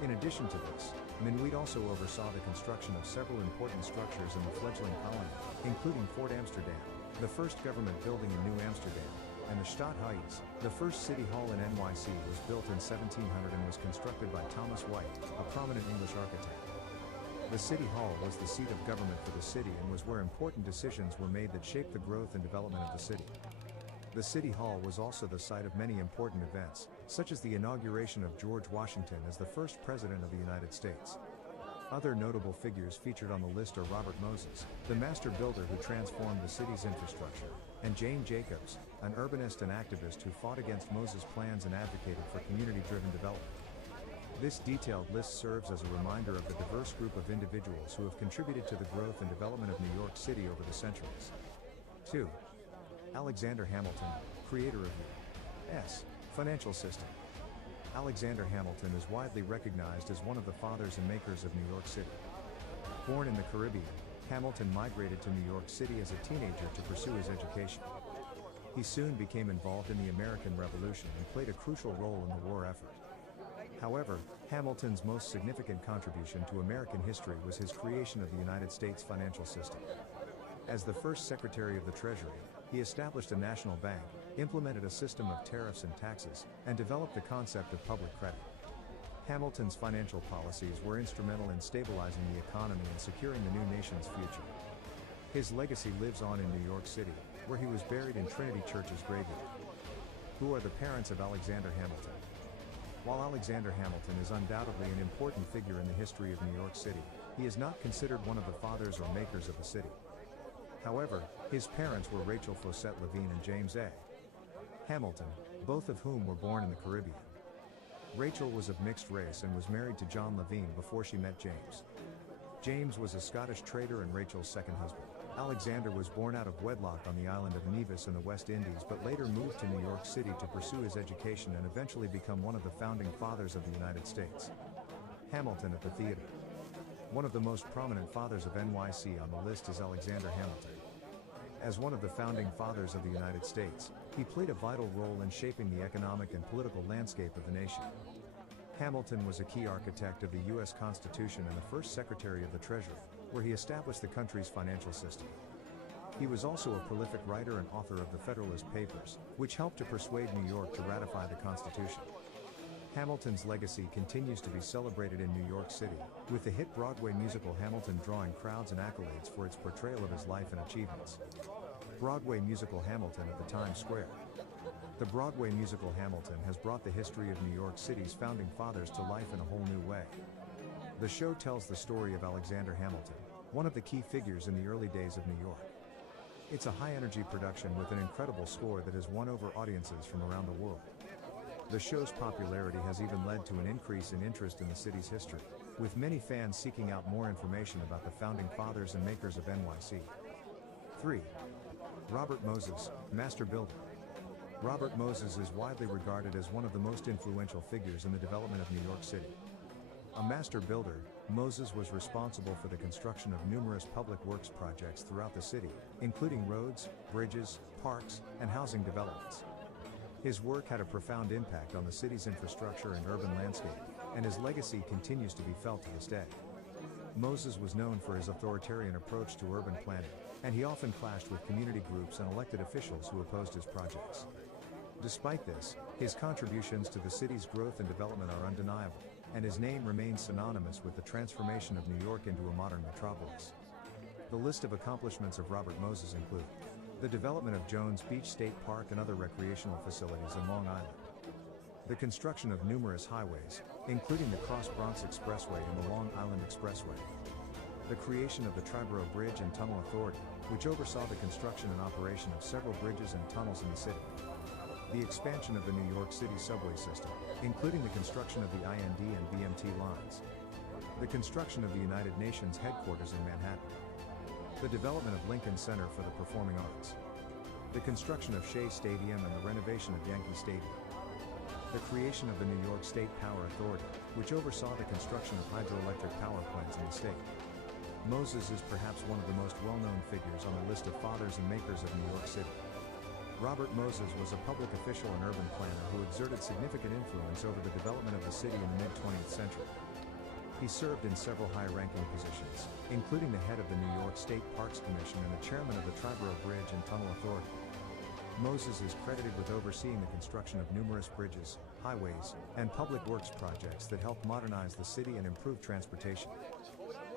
In addition to this, Minuit also oversaw the construction of several important structures in the fledgling colony, including Fort Amsterdam, the first government building in New Amsterdam, and the Stadthuis. The first city hall in NYC was built in 1700 and was constructed by Thomas White, a prominent English architect. The city hall was the seat of government for the city and was where important decisions were made that shaped the growth and development of the city. The city hall was also the site of many important events, such as the inauguration of George Washington as the first president of the United States. Other notable figures featured on the list are Robert Moses, the master builder who transformed the city's infrastructure, and Jane Jacobs, an urbanist and activist who fought against Moses' plans and advocated for community-driven development. This detailed list serves as a reminder of the diverse group of individuals who have contributed to the growth and development of New York City over the centuries. 2. Alexander Hamilton, creator of the U.S. financial system. Alexander Hamilton is widely recognized as one of the fathers and makers of New York City. Born in the Caribbean, Hamilton migrated to New York City as a teenager to pursue his education. He soon became involved in the American Revolution and played a crucial role in the war effort. However, Hamilton's most significant contribution to American history was his creation of the United States financial system. As the first Secretary of the Treasury, he established a national bank, implemented a system of tariffs and taxes, and developed the concept of public credit. Hamilton's financial policies were instrumental in stabilizing the economy and securing the new nation's future. His legacy lives on in New York City, where he was buried in Trinity Church's graveyard. Who are the parents of Alexander Hamilton? While Alexander Hamilton is undoubtedly an important figure in the history of New York City, he is not considered one of the fathers or makers of the city. However, his parents were Rachel Fossett Levine and James A. Hamilton, both of whom were born in the Caribbean. Rachel was of mixed race and was married to John Levine before she met James. James was a Scottish trader and Rachel's second husband. Alexander was born out of wedlock on the island of Nevis in the West Indies but later moved to New York City to pursue his education and eventually become one of the founding fathers of the United States. Hamilton at the theater. One of the most prominent fathers of NYC on the list is Alexander Hamilton. As one of the founding fathers of the United States, he played a vital role in shaping the economic and political landscape of the nation. Hamilton was a key architect of the U.S. Constitution and the first Secretary of the Treasury, where he established the country's financial system. He was also a prolific writer and author of the Federalist Papers, which helped to persuade New York to ratify the Constitution. Hamilton's legacy continues to be celebrated in New York City, with the hit Broadway musical Hamilton drawing crowds and accolades for its portrayal of his life and achievements. Broadway musical Hamilton at the Times Square. The Broadway musical Hamilton has brought the history of New York City's founding fathers to life in a whole new way. The show tells the story of Alexander Hamilton, one of the key figures in the early days of New York. It's a high-energy production with an incredible score that has won over audiences from around the world. The show's popularity has even led to an increase in interest in the city's history, with many fans seeking out more information about the founding fathers and makers of NYC. 3. Robert Moses, Master Builder. Robert Moses is widely regarded as one of the most influential figures in the development of New York City. A master builder, Moses was responsible for the construction of numerous public works projects throughout the city, including roads, bridges, parks, and housing developments. His work had a profound impact on the city's infrastructure and urban landscape, and his legacy continues to be felt to this day. Moses was known for his authoritarian approach to urban planning, and he often clashed with community groups and elected officials who opposed his projects. Despite this, his contributions to the city's growth and development are undeniable, and his name remains synonymous with the transformation of New York into a modern metropolis. The list of accomplishments of Robert Moses include the development of Jones Beach State Park and other recreational facilities in Long Island, the construction of numerous highways, including the Cross Bronx Expressway and the Long Island Expressway, the creation of the Triborough Bridge and Tunnel Authority, which oversaw the construction and operation of several bridges and tunnels in the city, the expansion of the New York City subway system, including the construction of the IND and BMT lines, the construction of the United Nations headquarters in Manhattan, the development of Lincoln Center for the Performing Arts, the construction of Shea Stadium and the renovation of Yankee Stadium, the creation of the New York State Power Authority, which oversaw the construction of hydroelectric power plants in the state. Moses is perhaps one of the most well-known figures on the list of fathers and makers of New York City. Robert Moses was a public official and urban planner who exerted significant influence over the development of the city in the mid-20th century. He served in several high-ranking positions, including the head of the New York State Parks Commission and the chairman of the Triborough Bridge and Tunnel Authority. Moses is credited with overseeing the construction of numerous bridges, highways, and public works projects that helped modernize the city and improve transportation.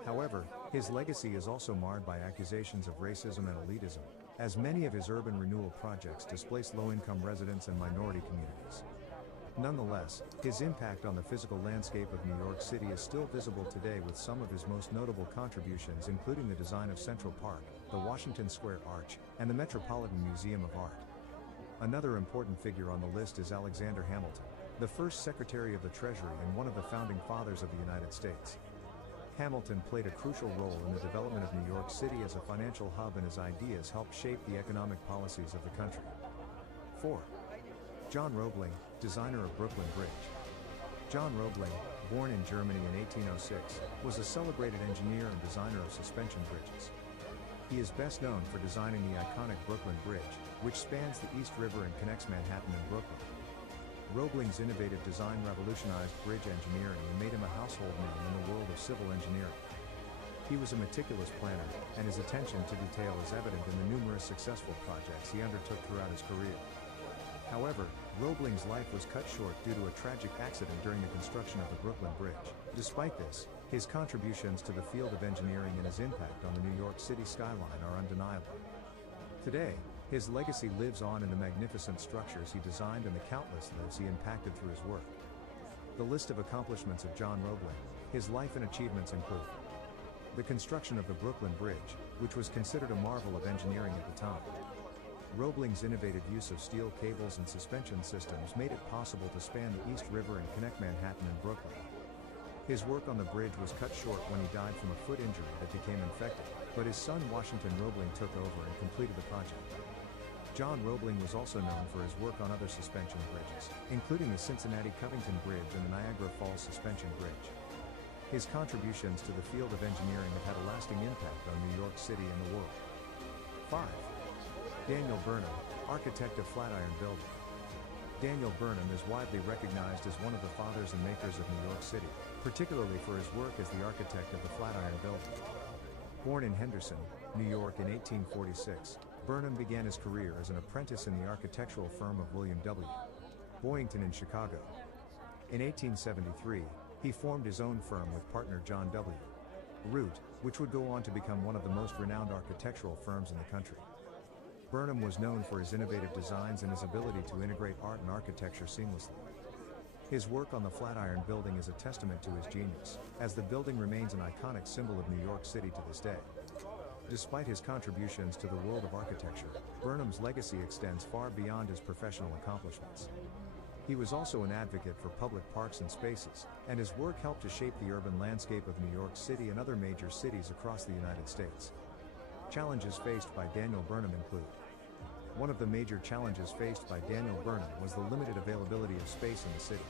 However, his legacy is also marred by accusations of racism and elitism, as many of his urban renewal projects displaced low-income residents and minority communities. Nonetheless, his impact on the physical landscape of New York City is still visible today, with some of his most notable contributions including the design of Central Park, the Washington Square Arch, and the Metropolitan Museum of Art. Another important figure on the list is Alexander Hamilton, the first Secretary of the Treasury and one of the founding fathers of the United States. Hamilton played a crucial role in the development of New York City as a financial hub, and his ideas helped shape the economic policies of the country. 4. John Roebling, designer of Brooklyn Bridge. John Roebling, born in Germany in 1806, was a celebrated engineer and designer of suspension bridges. He is best known for designing the iconic Brooklyn Bridge, which spans the East River and connects Manhattan and Brooklyn. Roebling's innovative design revolutionized bridge engineering and made him a household name in the world of civil engineering. He was a meticulous planner, and his attention to detail is evident in the numerous successful projects he undertook throughout his career. However, Roebling's life was cut short due to a tragic accident during the construction of the Brooklyn Bridge. Despite this, his contributions to the field of engineering and his impact on the New York City skyline are undeniable. Today, his legacy lives on in the magnificent structures he designed and the countless lives he impacted through his work. The list of accomplishments of John Roebling, his life and achievements include the construction of the Brooklyn Bridge, which was considered a marvel of engineering at the time. Roebling's innovative use of steel cables and suspension systems made it possible to span the East River and connect Manhattan and Brooklyn. His work on the bridge was cut short when he died from a foot injury that became infected, but his son Washington Roebling took over and completed the project. John Roebling was also known for his work on other suspension bridges, including the Cincinnati-Covington Bridge and the Niagara Falls Suspension Bridge. His contributions to the field of engineering have had a lasting impact on New York City and the world. 5. Daniel Burnham, architect of Flatiron Building. Daniel Burnham is widely recognized as one of the fathers and makers of New York City, particularly for his work as the architect of the Flatiron Building. Born in Henderson, New York in 1846, Burnham began his career as an apprentice in the architectural firm of William W. Boyington in Chicago. In 1873, he formed his own firm with partner John W. Root, which would go on to become one of the most renowned architectural firms in the country. Burnham was known for his innovative designs and his ability to integrate art and architecture seamlessly. His work on the Flatiron Building is a testament to his genius, as the building remains an iconic symbol of New York City to this day. Despite his contributions to the world of architecture, Burnham's legacy extends far beyond his professional accomplishments. He was also an advocate for public parks and spaces, and his work helped to shape the urban landscape of New York City and other major cities across the United States. Challenges faced by Daniel Burnham include: one of the major challenges faced by Daniel Burnham was the limited availability of space in the city.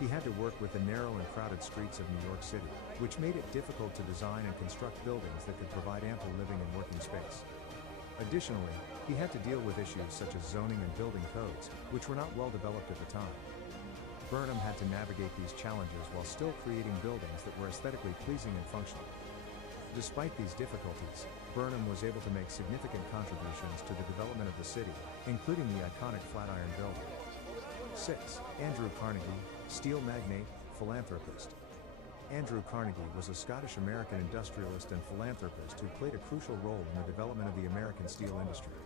He had to work with the narrow and crowded streets of New York City, which made it difficult to design and construct buildings that could provide ample living and working space. Additionally, he had to deal with issues such as zoning and building codes, which were not well developed at the time. Burnham had to navigate these challenges while still creating buildings that were aesthetically pleasing and functional. Despite these difficulties, Burnham was able to make significant contributions to the development of the city, including the iconic Flatiron Building. 6. Andrew Carnegie, steel magnate, philanthropist. Andrew Carnegie was a Scottish-American industrialist and philanthropist who played a crucial role in the development of the American steel industry.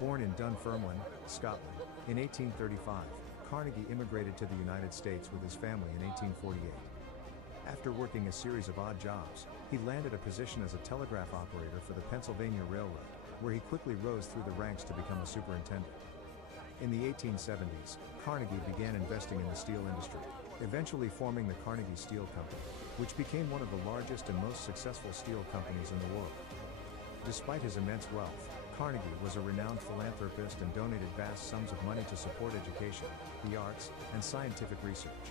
Born in Dunfermline, Scotland, in 1835, Carnegie immigrated to the United States with his family in 1848. After working a series of odd jobs, he landed a position as a telegraph operator for the Pennsylvania Railroad, where he quickly rose through the ranks to become a superintendent. In the 1870s, Carnegie began investing in the steel industry, eventually forming the Carnegie Steel Company, which became one of the largest and most successful steel companies in the world. Despite his immense wealth, Carnegie was a renowned philanthropist and donated vast sums of money to support education, the arts, and scientific research.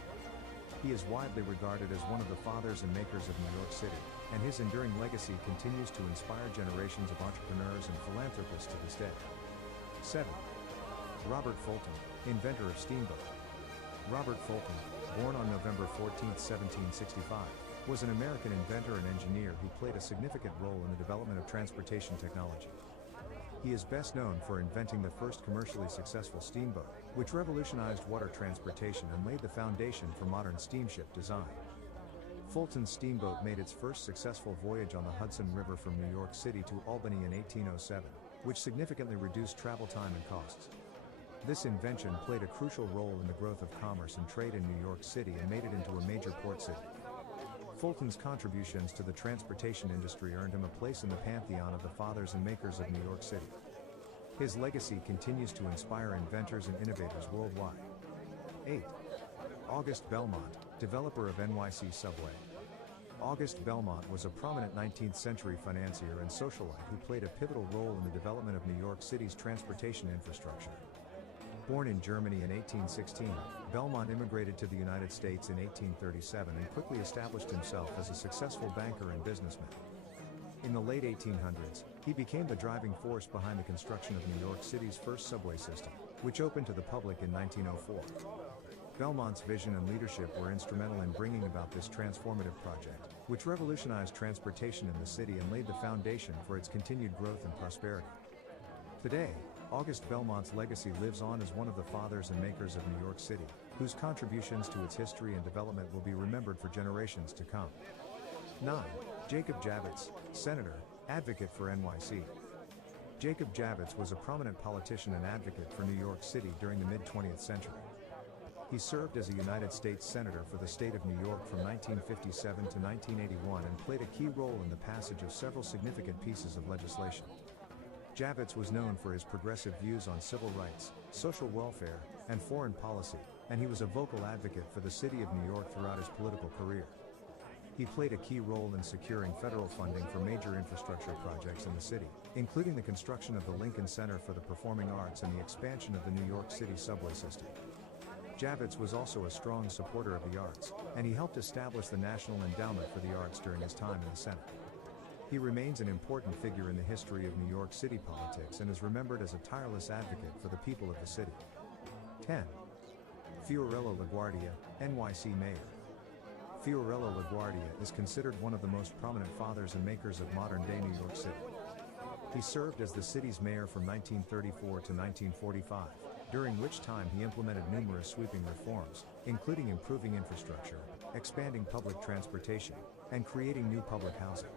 He is widely regarded as one of the fathers and makers of New York City, and his enduring legacy continues to inspire generations of entrepreneurs and philanthropists to this day. 7. Robert Fulton, inventor of steamboat. Robert Fulton, born on November 14, 1765, was an American inventor and engineer who played a significant role in the development of transportation technology. He is best known for inventing the first commercially successful steamboat, which revolutionized water transportation and laid the foundation for modern steamship design. Fulton's steamboat made its first successful voyage on the Hudson River from New York City to Albany in 1807, which significantly reduced travel time and costs. This invention played a crucial role in the growth of commerce and trade in New York City and made it into a major port city. Fulton's contributions to the transportation industry earned him a place in the pantheon of the fathers and makers of New York City. His legacy continues to inspire inventors and innovators worldwide. 8. Auguste Belmont, developer of NYC subway. Auguste Belmont was a prominent 19th century financier and socialite who played a pivotal role in the development of New York City's transportation infrastructure. Born in Germany in 1816, Belmont immigrated to the United States in 1837 and quickly established himself as a successful banker and businessman. In the late 1800s, he became the driving force behind the construction of New York City's first subway system, which opened to the public in 1904. Belmont's vision and leadership were instrumental in bringing about this transformative project, which revolutionized transportation in the city and laid the foundation for its continued growth and prosperity. Today, Auguste Belmont's legacy lives on as one of the fathers and makers of New York City, whose contributions to its history and development will be remembered for generations to come. 9. Jacob Javits, Senator, Advocate for NYC. Jacob Javits was a prominent politician and advocate for New York City during the mid-20th century. He served as a United States Senator for the state of New York from 1957 to 1981 and played a key role in the passage of several significant pieces of legislation. Javits was known for his progressive views on civil rights, social welfare, and foreign policy, and he was a vocal advocate for the city of New York throughout his political career. He played a key role in securing federal funding for major infrastructure projects in the city, including the construction of the Lincoln Center for the Performing Arts and the expansion of the New York City subway system. Javits was also a strong supporter of the arts, and he helped establish the National Endowment for the Arts during his time in the Senate. He remains an important figure in the history of New York City politics and is remembered as a tireless advocate for the people of the city. 10. Fiorello LaGuardia, NYC Mayor. Fiorello LaGuardia is considered one of the most prominent fathers and makers of modern-day New York City. He served as the city's mayor from 1934 to 1945, during which time he implemented numerous sweeping reforms, including improving infrastructure, expanding public transportation, and creating new public housing.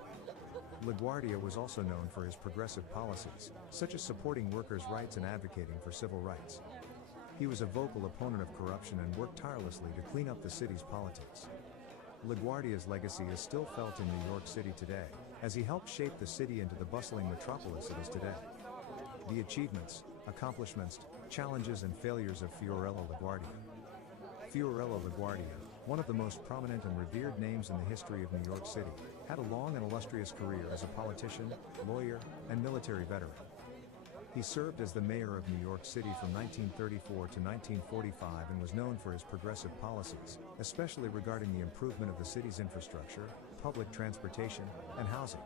LaGuardia was also known for his progressive policies, such as supporting workers' rights and advocating for civil rights. He was a vocal opponent of corruption and worked tirelessly to clean up the city's politics. LaGuardia's legacy is still felt in New York City today, as he helped shape the city into the bustling metropolis it is today. The achievements, accomplishments, challenges and failures of Fiorello LaGuardia. Fiorello LaGuardia, one of the most prominent and revered names in the history of New York City, had a long and illustrious career as a politician, lawyer, and military veteran. He served as the mayor of New York City from 1934 to 1945 and was known for his progressive policies, especially regarding the improvement of the city's infrastructure, public transportation, and housing.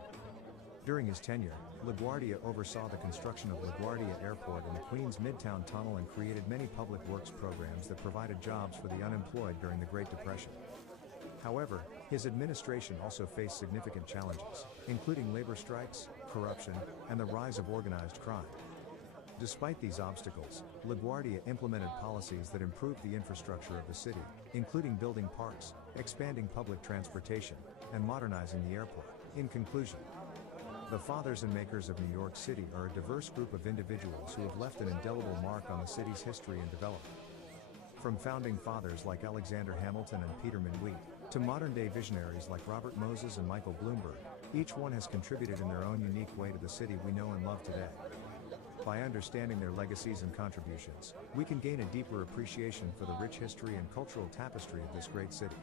During his tenure, LaGuardia oversaw the construction of LaGuardia Airport and the Queens Midtown Tunnel and created many public works programs that provided jobs for the unemployed during the Great Depression. However, his administration also faced significant challenges, including labor strikes, corruption, and the rise of organized crime. Despite these obstacles, LaGuardia implemented policies that improved the infrastructure of the city, including building parks, expanding public transportation, and modernizing the airport. In conclusion, the fathers and makers of New York City are a diverse group of individuals who have left an indelible mark on the city's history and development. From founding fathers like Alexander Hamilton and Peter Minuit, to modern-day visionaries like Robert Moses and Michael Bloomberg, each one has contributed in their own unique way to the city we know and love today. By understanding their legacies and contributions, we can gain a deeper appreciation for the rich history and cultural tapestry of this great city.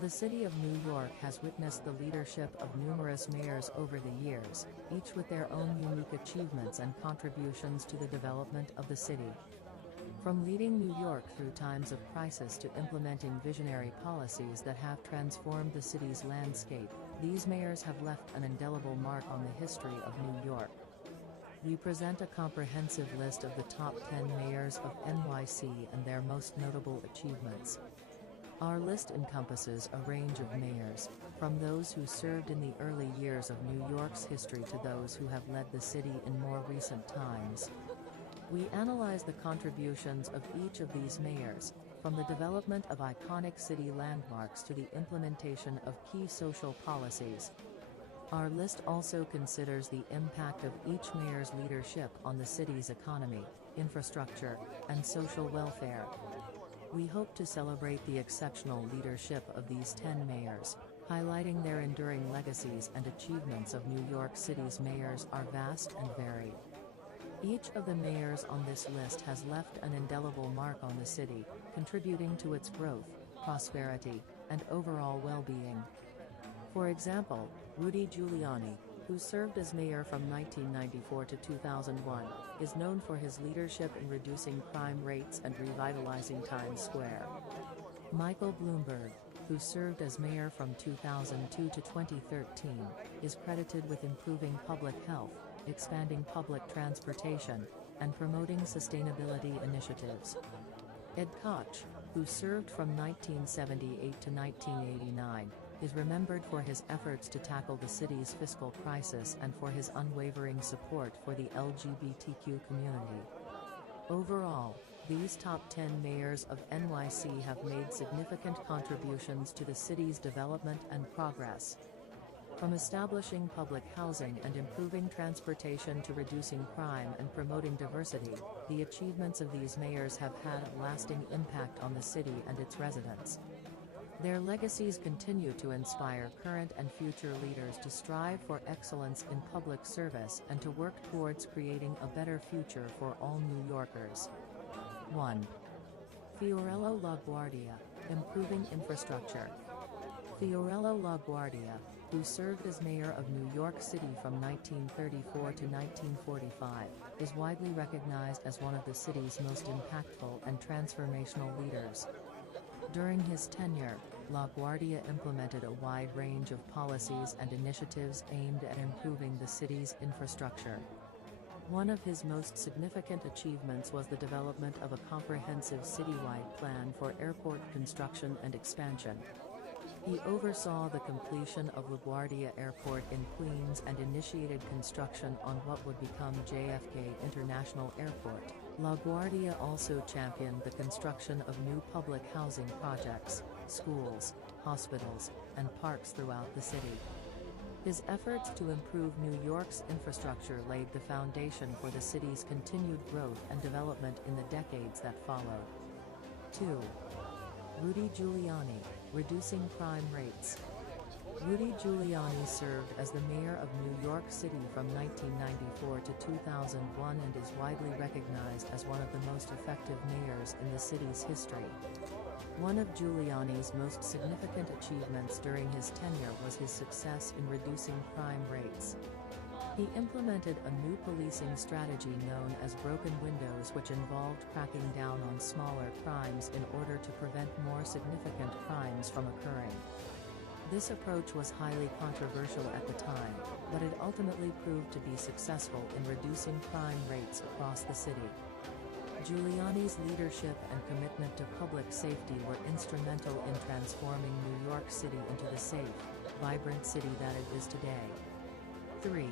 The city of New York has witnessed the leadership of numerous mayors over the years, each with their own unique achievements and contributions to the development of the city. From leading New York through times of crisis to implementing visionary policies that have transformed the city's landscape, these mayors have left an indelible mark on the history of New York. We present a comprehensive list of the top 10 mayors of NYC and their most notable achievements. Our list encompasses a range of mayors, from those who served in the early years of New York's history to those who have led the city in more recent times. We analyze the contributions of each of these mayors, from the development of iconic city landmarks to the implementation of key social policies. Our list also considers the impact of each mayor's leadership on the city's economy, infrastructure, and social welfare. We hope to celebrate the exceptional leadership of these 10 mayors, highlighting their enduring legacies and achievements of New York City's mayors are vast and varied. Each of the mayors on this list has left an indelible mark on the city, contributing to its growth, prosperity, and overall well-being. For example, Rudy Giuliani, who served as mayor from 1994 to 2001, is known for his leadership in reducing crime rates and revitalizing Times Square. Michael Bloomberg, who served as mayor from 2002 to 2013, is credited with improving public health, expanding public transportation, and promoting sustainability initiatives. Ed Koch, who served from 1978 to 1989, is remembered for his efforts to tackle the city's fiscal crisis and for his unwavering support for the LGBTQ community. Overall, these top 10 mayors of NYC have made significant contributions to the city's development and progress. From establishing public housing and improving transportation to reducing crime and promoting diversity, the achievements of these mayors have had a lasting impact on the city and its residents. Their legacies continue to inspire current and future leaders to strive for excellence in public service and to work towards creating a better future for all New Yorkers. 1. Fiorello LaGuardia, improving infrastructure. Fiorello LaGuardia, who served as mayor of New York City from 1934 to 1945, is widely recognized as one of the city's most impactful and transformational leaders. During his tenure, LaGuardia implemented a wide range of policies and initiatives aimed at improving the city's infrastructure. One of his most significant achievements was the development of a comprehensive citywide plan for airport construction and expansion. He oversaw the completion of LaGuardia Airport in Queens and initiated construction on what would become JFK International Airport. LaGuardia also championed the construction of new public housing projects, schools, hospitals, and parks throughout the city. His efforts to improve New York's infrastructure laid the foundation for the city's continued growth and development in the decades that followed. 2. Rudy Giuliani, reducing crime rates. Rudy Giuliani served as the mayor of New York City from 1994 to 2001 and is widely recognized as one of the most effective mayors in the city's history. One of Giuliani's most significant achievements during his tenure was his success in reducing crime rates. He implemented a new policing strategy known as broken windows, which involved cracking down on smaller crimes in order to prevent more significant crimes from occurring. This approach was highly controversial at the time, but it ultimately proved to be successful in reducing crime rates across the city. Giuliani's leadership and commitment to public safety were instrumental in transforming New York City into the safe, vibrant city that it is today. 3.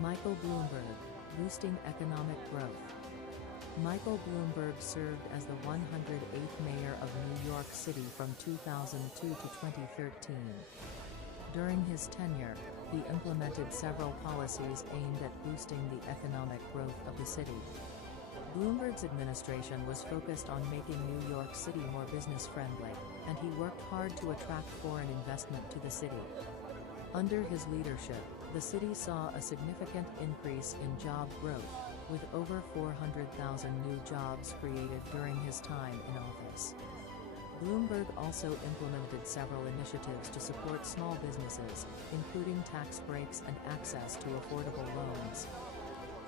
Michael Bloomberg, boosting economic growth. Michael Bloomberg served as the 108th mayor of New York City from 2002 to 2013. During his tenure, he implemented several policies aimed at boosting the economic growth of the city. Bloomberg's administration was focused on making New York City more business-friendly, and he worked hard to attract foreign investment to the city. Under his leadership, the city saw a significant increase in job growth, with over 400,000 new jobs created during his time in office. Bloomberg also implemented several initiatives to support small businesses, including tax breaks and access to affordable loans.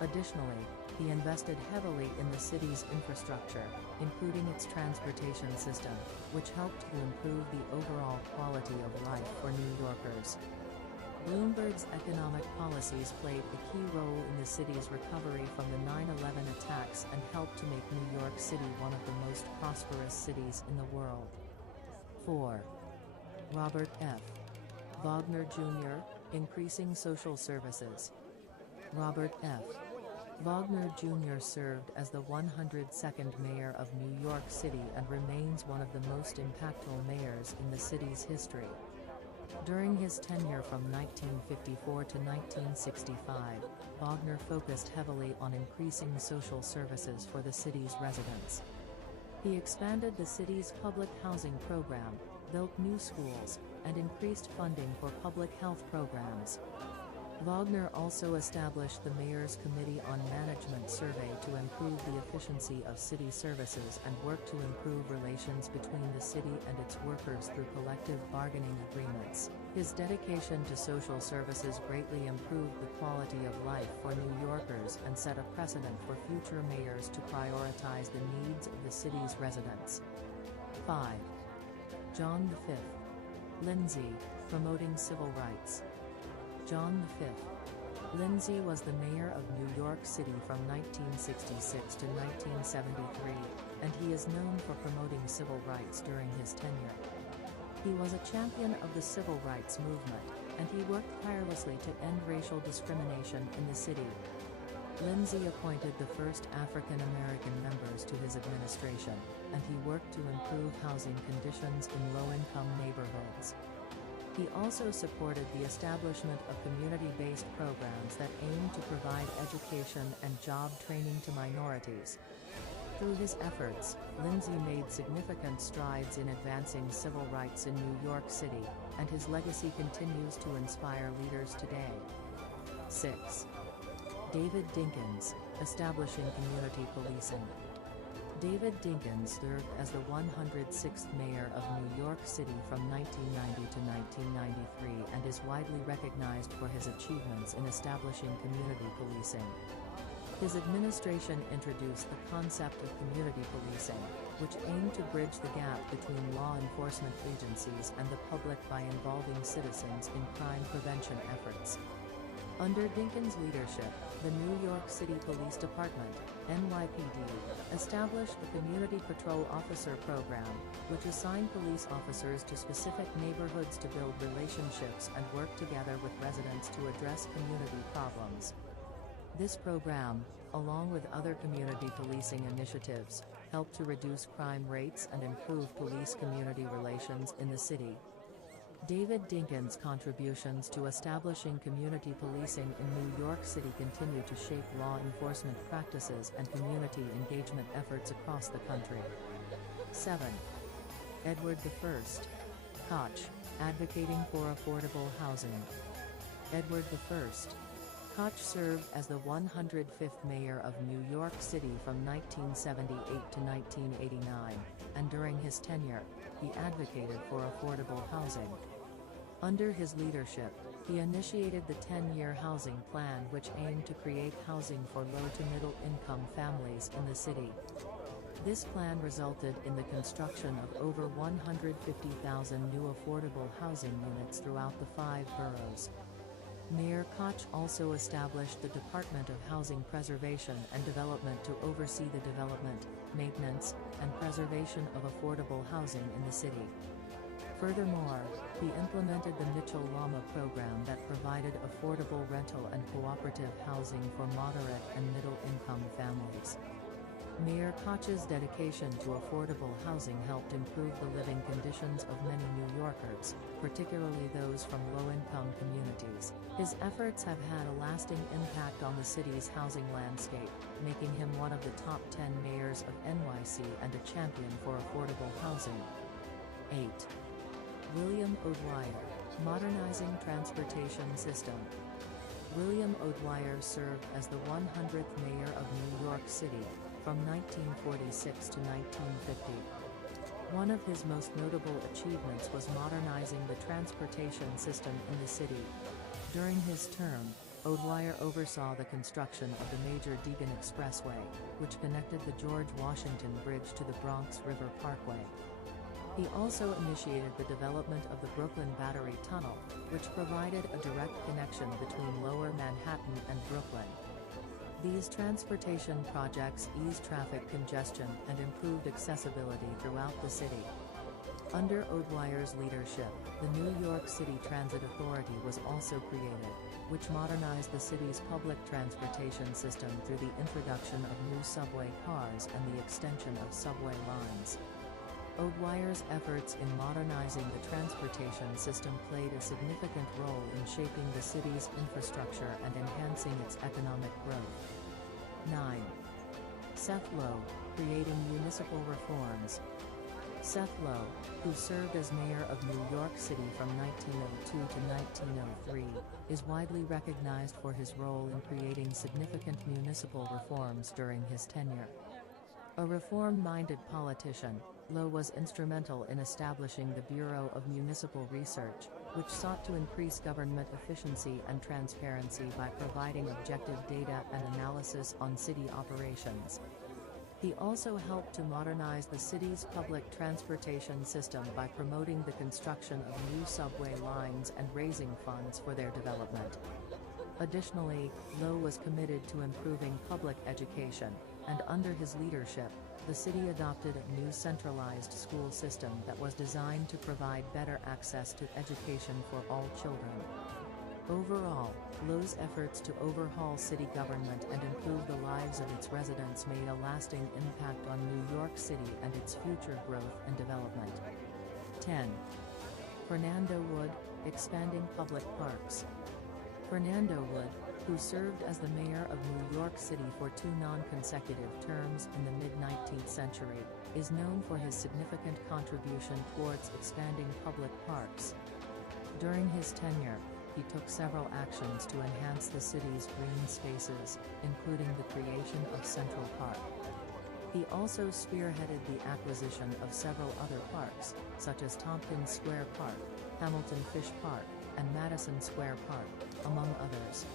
Additionally, he invested heavily in the city's infrastructure, including its transportation system, which helped to improve the overall quality of life for New Yorkers. Bloomberg's economic policies played a key role in the city's recovery from the 9/11 attacks and helped to make New York City one of the most prosperous cities in the world. 4. Robert F. Wagner Jr., increasing social services. Robert F. Wagner Jr. served as the 102nd mayor of New York City and remains one of the most impactful mayors in the city's history. During his tenure from 1954 to 1965, Wagner focused heavily on increasing social services for the city's residents. He expanded the city's public housing program, built new schools, and increased funding for public health programs. Wagner also established the Mayor's Committee on Management survey to improve the efficiency of city services and worked to improve relations between the city and its workers through collective bargaining agreements. His dedication to social services greatly improved the quality of life for New Yorkers and set a precedent for future mayors to prioritize the needs of the city's residents. 5. John V. Lindsay, promoting civil rights. John V. Lindsay was the mayor of New York City from 1966 to 1973, and he is known for promoting civil rights during his tenure. He was a champion of the civil rights movement, and he worked tirelessly to end racial discrimination in the city. Lindsay appointed the first African American members to his administration, and he worked to improve housing conditions in low-income neighborhoods. He also supported the establishment of community-based programs that aim to provide education and job training to minorities. Through his efforts, Lindsay made significant strides in advancing civil rights in New York City, and his legacy continues to inspire leaders today. 6. David Dinkins, establishing community policing. David Dinkins served as the 106th mayor of New York City from 1990 to 1993 and is widely recognized for his achievements in establishing community policing. His administration introduced the concept of community policing, which aimed to bridge the gap between law enforcement agencies and the public by involving citizens in crime prevention efforts. Under Dinkins' leadership, the New York City Police Department, NYPD, established the Community Patrol Officer Program, which assigned police officers to specific neighborhoods to build relationships and work together with residents to address community problems. This program, along with other community policing initiatives, helped to reduce crime rates and improve police-community relations in the city. David Dinkins' contributions to establishing community policing in New York City continue to shape law enforcement practices and community engagement efforts across the country. 7. Edward I. Koch, advocating for affordable housing. Edward I. Koch served as the 105th mayor of New York City from 1978 to 1989, and during his tenure, he advocated for affordable housing. Under his leadership, he initiated the 10-year housing plan which aimed to create housing for low to middle income families in the city. This plan resulted in the construction of over 150,000 new affordable housing units throughout the 5 boroughs. Mayor Koch also established the Department of Housing Preservation and Development to oversee the development, maintenance, and preservation of affordable housing in the city. Furthermore, he implemented the Mitchell-Lama program that provided affordable rental and cooperative housing for moderate and middle-income families. Mayor Koch's dedication to affordable housing helped improve the living conditions of many New Yorkers, particularly those from low-income communities. His efforts have had a lasting impact on the city's housing landscape, making him one of the top 10 mayors of NYC and a champion for affordable housing. 8. William O'Dwyer, modernizing transportation system. William O'Dwyer served as the 100th mayor of New York City, from 1946 to 1950. One of his most notable achievements was modernizing the transportation system in the city. During his term, O'Dwyer oversaw the construction of the major Deegan Expressway, which connected the George Washington Bridge to the Bronx River Parkway. He also initiated the development of the Brooklyn Battery Tunnel, which provided a direct connection between Lower Manhattan and Brooklyn. These transportation projects eased traffic congestion and improved accessibility throughout the city. Under O'Dwyer's leadership, the New York City Transit Authority was also created, which modernized the city's public transportation system through the introduction of new subway cars and the extension of subway lines. O'Dwyer's efforts in modernizing the transportation system played a significant role in shaping the city's infrastructure and enhancing its economic growth. 9. Seth Low, creating municipal reforms. Seth Low, who served as mayor of New York City from 1902 to 1903, is widely recognized for his role in creating significant municipal reforms during his tenure. A reform-minded politician, Low was instrumental in establishing the Bureau of Municipal Research, which sought to increase government efficiency and transparency by providing objective data and analysis on city operations. He also helped to modernize the city's public transportation system by promoting the construction of new subway lines and raising funds for their development. Additionally, Low was committed to improving public education, and under his leadership, the city adopted a new centralized school system that was designed to provide better access to education for all children. Overall, Low's efforts to overhaul city government and improve the lives of its residents made a lasting impact on New York City and its future growth and development. 10. Fernando Wood, expanding public parks. Fernando Wood, who served as the mayor of New York City for 2 non-consecutive terms in the mid-19th century, is known for his significant contribution towards expanding public parks. During his tenure, he took several actions to enhance the city's green spaces, including the creation of Central Park. He also spearheaded the acquisition of several other parks, such as Tompkins Square Park, Hamilton Fish Park, and Madison Square Park, among others.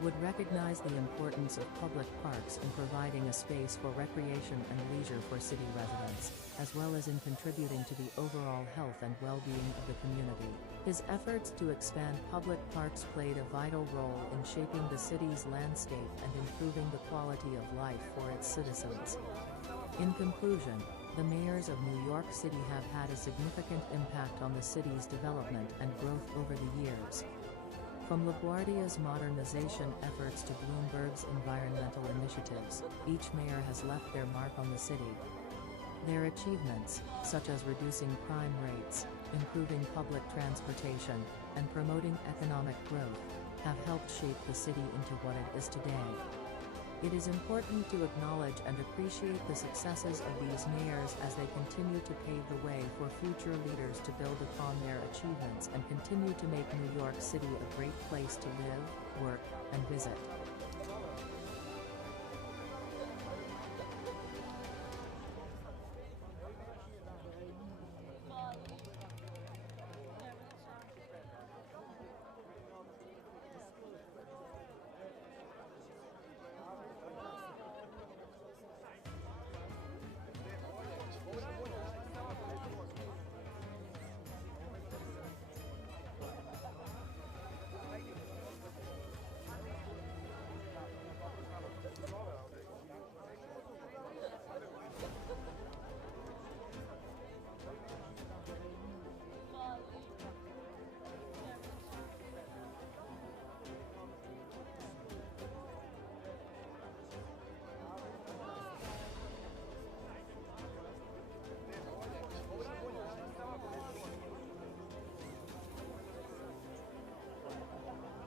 Wood recognized the importance of public parks in providing a space for recreation and leisure for city residents, as well as in contributing to the overall health and well-being of the community. His efforts to expand public parks played a vital role in shaping the city's landscape and improving the quality of life for its citizens. In conclusion, the mayors of New York City have had a significant impact on the city's development and growth over the years. From LaGuardia's modernization efforts to Bloomberg's environmental initiatives, each mayor has left their mark on the city. Their achievements, such as reducing crime rates, improving public transportation, and promoting economic growth, have helped shape the city into what it is today. It is important to acknowledge and appreciate the successes of these mayors as they continue to pave the way for future leaders to build upon their achievements and continue to make New York City a great place to live, work, and visit.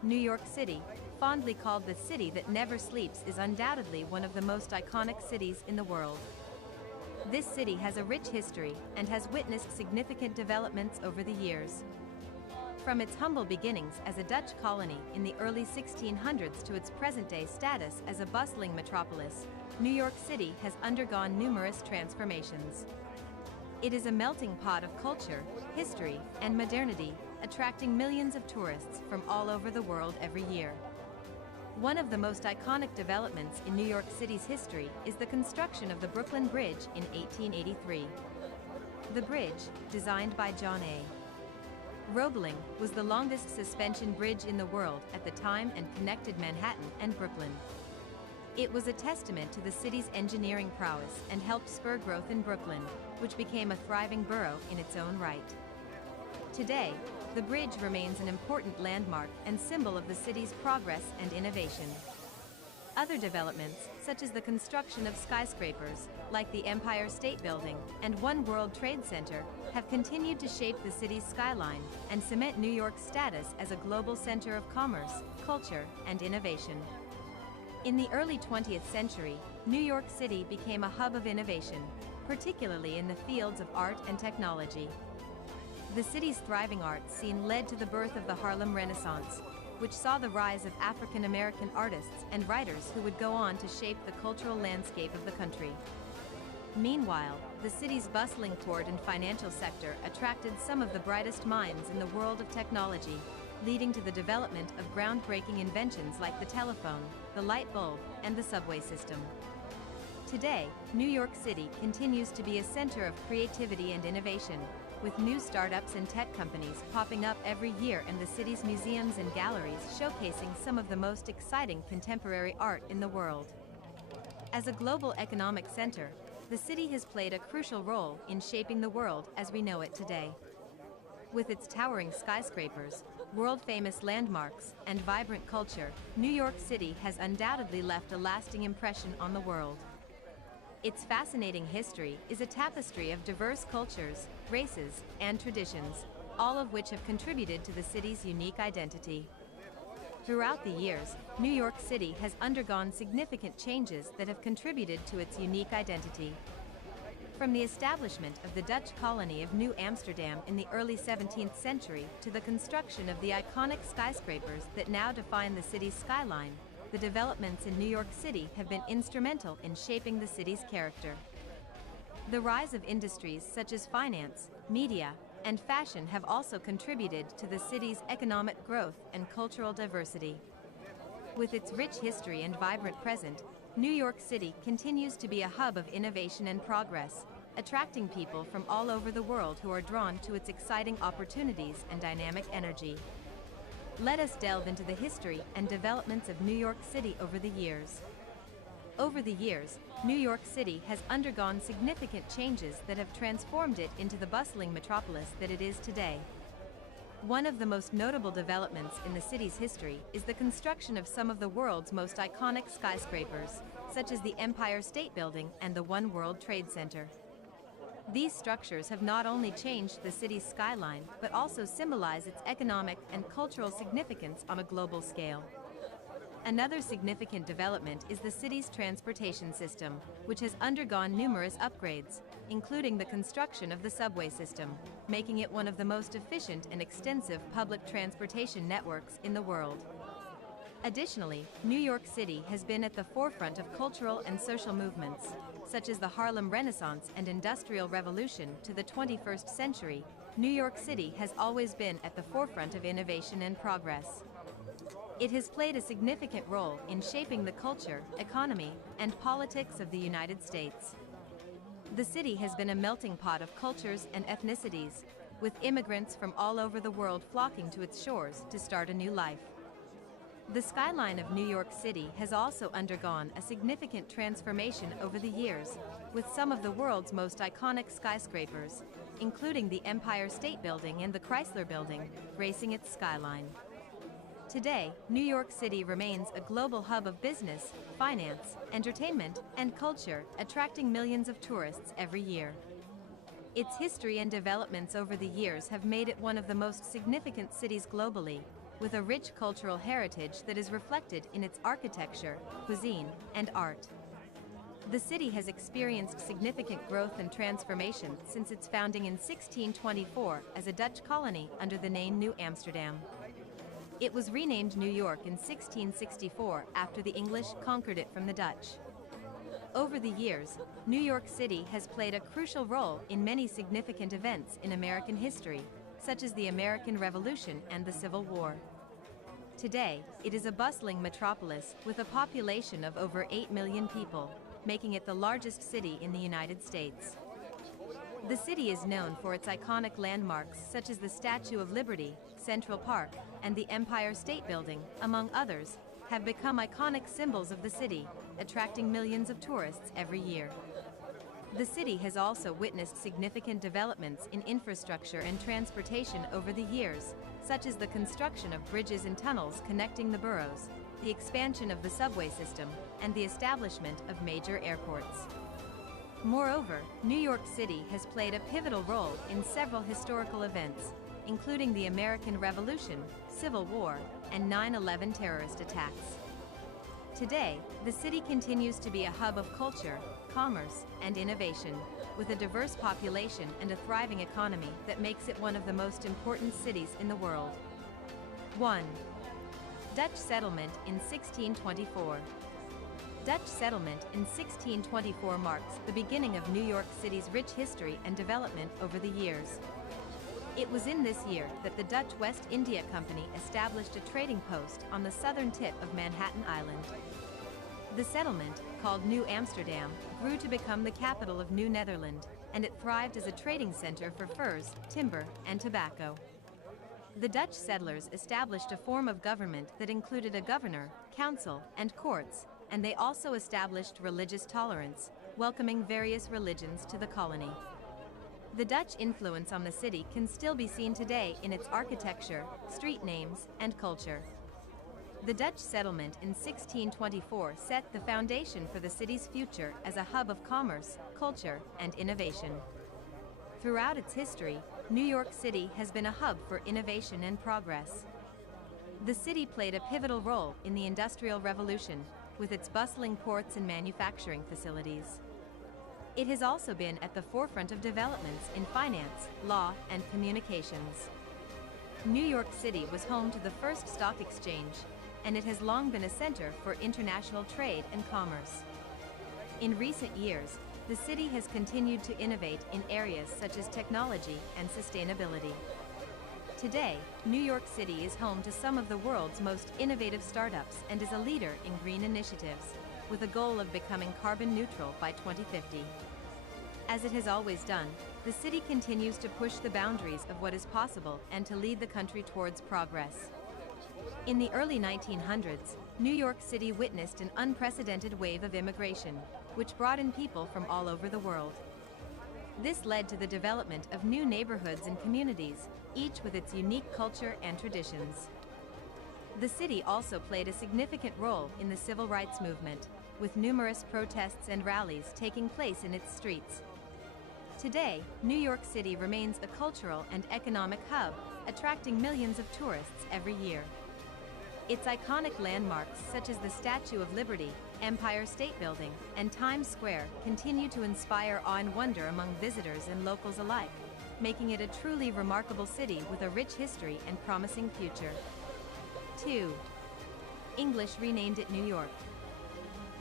New York City, fondly called the city that never sleeps, is undoubtedly one of the most iconic cities in the world. This city has a rich history and has witnessed significant developments over the years. From its humble beginnings as a Dutch colony in the early 1600s to its present-day status as a bustling metropolis, New York City has undergone numerous transformations. It is a melting pot of culture, history, and modernity, attracting millions of tourists from all over the world every year. One of the most iconic developments in New York City's history is the construction of the Brooklyn Bridge in 1883. The bridge, designed by John A. Roebling, was the longest suspension bridge in the world at the time and connected Manhattan and Brooklyn. It was a testament to the city's engineering prowess and helped spur growth in Brooklyn, which became a thriving borough in its own right. Today, the bridge remains an important landmark and symbol of the city's progress and innovation. Other developments, such as the construction of skyscrapers, like the Empire State Building and One World Trade Center, have continued to shape the city's skyline and cement New York's status as a global center of commerce, culture, and innovation. In the early 20th century, New York City became a hub of innovation, particularly in the fields of art and technology. The city's thriving art scene led to the birth of the Harlem Renaissance, which saw the rise of African American artists and writers who would go on to shape the cultural landscape of the country. Meanwhile, the city's bustling port and financial sector attracted some of the brightest minds in the world of technology, leading to the development of groundbreaking inventions like the telephone, the light bulb, and the subway system. Today, New York City continues to be a center of creativity and innovation, with new startups and tech companies popping up every year and the city's museums and galleries showcasing some of the most exciting contemporary art in the world. As a global economic center, the city has played a crucial role in shaping the world as we know it today. With its towering skyscrapers, world-famous landmarks, and vibrant culture, New York City has undoubtedly left a lasting impression on the world. Its fascinating history is a tapestry of diverse cultures, races, and traditions, all of which have contributed to the city's unique identity. Throughout the years, New York City has undergone significant changes that have contributed to its unique identity. From the establishment of the Dutch colony of New Amsterdam in the early 17th century to the construction of the iconic skyscrapers that now define the city's skyline, the developments in New York City have been instrumental in shaping the city's character. The rise of industries such as finance, media, and fashion have also contributed to the city's economic growth and cultural diversity. With its rich history and vibrant present, New York City continues to be a hub of innovation and progress, attracting people from all over the world who are drawn to its exciting opportunities and dynamic energy. Let us delve into the history and developments of New York City over the years. Over the years, New York City has undergone significant changes that have transformed it into the bustling metropolis that it is today. One of the most notable developments in the city's history is the construction of some of the world's most iconic skyscrapers, such as the Empire State Building and the One World Trade Center. These structures have not only changed the city's skyline, but also symbolize its economic and cultural significance on a global scale. Another significant development is the city's transportation system, which has undergone numerous upgrades, including the construction of the subway system, making it one of the most efficient and extensive public transportation networks in the world. Additionally, New York City has been at the forefront of cultural and social movements, such as the Harlem Renaissance and Industrial Revolution to the 21st century. New York City has always been at the forefront of innovation and progress. It has played a significant role in shaping the culture, economy, and politics of the United States. The city has been a melting pot of cultures and ethnicities, with immigrants from all over the world flocking to its shores to start a new life. The skyline of New York City has also undergone a significant transformation over the years, with some of the world's most iconic skyscrapers, including the Empire State Building and the Chrysler Building, gracing its skyline. Today, New York City remains a global hub of business, finance, entertainment, and culture, attracting millions of tourists every year. Its history and developments over the years have made it one of the most significant cities globally, with a rich cultural heritage that is reflected in its architecture, cuisine, and art. The city has experienced significant growth and transformation since its founding in 1624 as a Dutch colony under the name New Amsterdam. It was renamed New York in 1664 after the English conquered it from the Dutch. Over the years, New York City has played a crucial role in many significant events in American history, such as the American Revolution and the Civil War. Today, it is a bustling metropolis with a population of over 8 million people, making it the largest city in the United States. The city is known for its iconic landmarks such as the Statue of Liberty, Central Park, and the Empire State Building, among others, have become iconic symbols of the city, attracting millions of tourists every year. The city has also witnessed significant developments in infrastructure and transportation over the years, such as the construction of bridges and tunnels connecting the boroughs, the expansion of the subway system, and the establishment of major airports. Moreover, New York City has played a pivotal role in several historical events, including the American Revolution, Civil War, and 9/11 terrorist attacks. Today, the city continues to be a hub of culture, commerce, and innovation, with a diverse population and a thriving economy that makes it one of the most important cities in the world. 1. Dutch settlement in 1624. Dutch settlement in 1624 marks the beginning of New York City's rich history and development over the years. It was in this year that the Dutch West India Company established a trading post on the southern tip of Manhattan Island. The settlement, called New Amsterdam, grew to become the capital of New Netherland, and it thrived as a trading center for furs, timber, and tobacco. The Dutch settlers established a form of government that included a governor, council, and courts, and they also established religious tolerance, welcoming various religions to the colony. The Dutch influence on the city can still be seen today in its architecture, street names, and culture. The Dutch settlement in 1624 set the foundation for the city's future as a hub of commerce, culture, and innovation. Throughout its history, New York City has been a hub for innovation and progress. The city played a pivotal role in the Industrial Revolution, with its bustling ports and manufacturing facilities. It has also been at the forefront of developments in finance, law, and communications. New York City was home to the first stock exchange, and it has long been a center for international trade and commerce. In recent years, the city has continued to innovate in areas such as technology and sustainability. Today, New York City is home to some of the world's most innovative startups and is a leader in green initiatives, with a goal of becoming carbon neutral by 2050. As it has always done, the city continues to push the boundaries of what is possible and to lead the country towards progress. In the early 1900s, New York City witnessed an unprecedented wave of immigration, which brought in people from all over the world. This led to the development of new neighborhoods and communities, each with its unique culture and traditions. The city also played a significant role in the civil rights movement, with numerous protests and rallies taking place in its streets. Today, New York City remains a cultural and economic hub, attracting millions of tourists every year. Its iconic landmarks such as the Statue of Liberty, Empire State Building, and Times Square continue to inspire awe and wonder among visitors and locals alike, making it a truly remarkable city with a rich history and promising future. 2. English renamed it New York.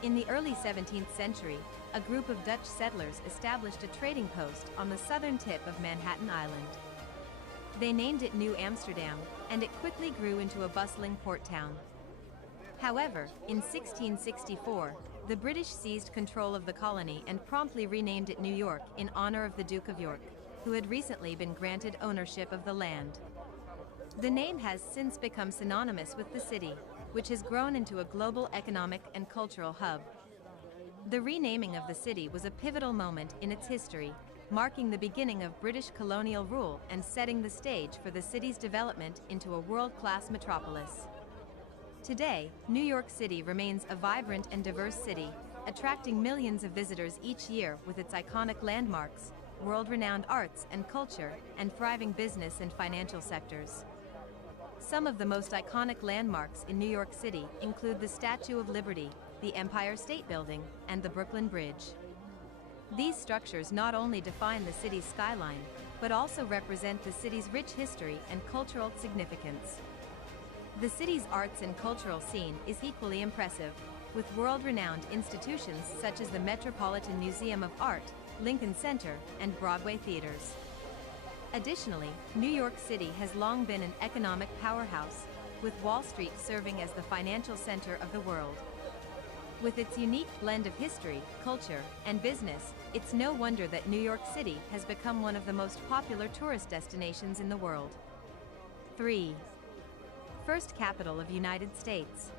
In the early 17th century, a group of Dutch settlers established a trading post on the southern tip of Manhattan Island. They named it New Amsterdam, and it quickly grew into a bustling port town. However, in 1664, the British seized control of the colony and promptly renamed it New York in honor of the Duke of York, who had recently been granted ownership of the land. The name has since become synonymous with the city, which has grown into a global economic and cultural hub. The renaming of the city was a pivotal moment in its history, marking the beginning of British colonial rule and setting the stage for the city's development into a world-class metropolis. Today, New York City remains a vibrant and diverse city, attracting millions of visitors each year with its iconic landmarks, world-renowned arts and culture, and thriving business and financial sectors. Some of the most iconic landmarks in New York City include the Statue of Liberty, the Empire State Building, and the Brooklyn Bridge. These structures not only define the city's skyline, but also represent the city's rich history and cultural significance. The city's arts and cultural scene is equally impressive, with world-renowned institutions such as the Metropolitan Museum of Art, Lincoln Center, and Broadway theaters. Additionally, New York City has long been an economic powerhouse, with Wall Street serving as the financial center of the world. With its unique blend of history, culture, and business, it's no wonder that New York City has become one of the most popular tourist destinations in the world. 3. First capital of United States.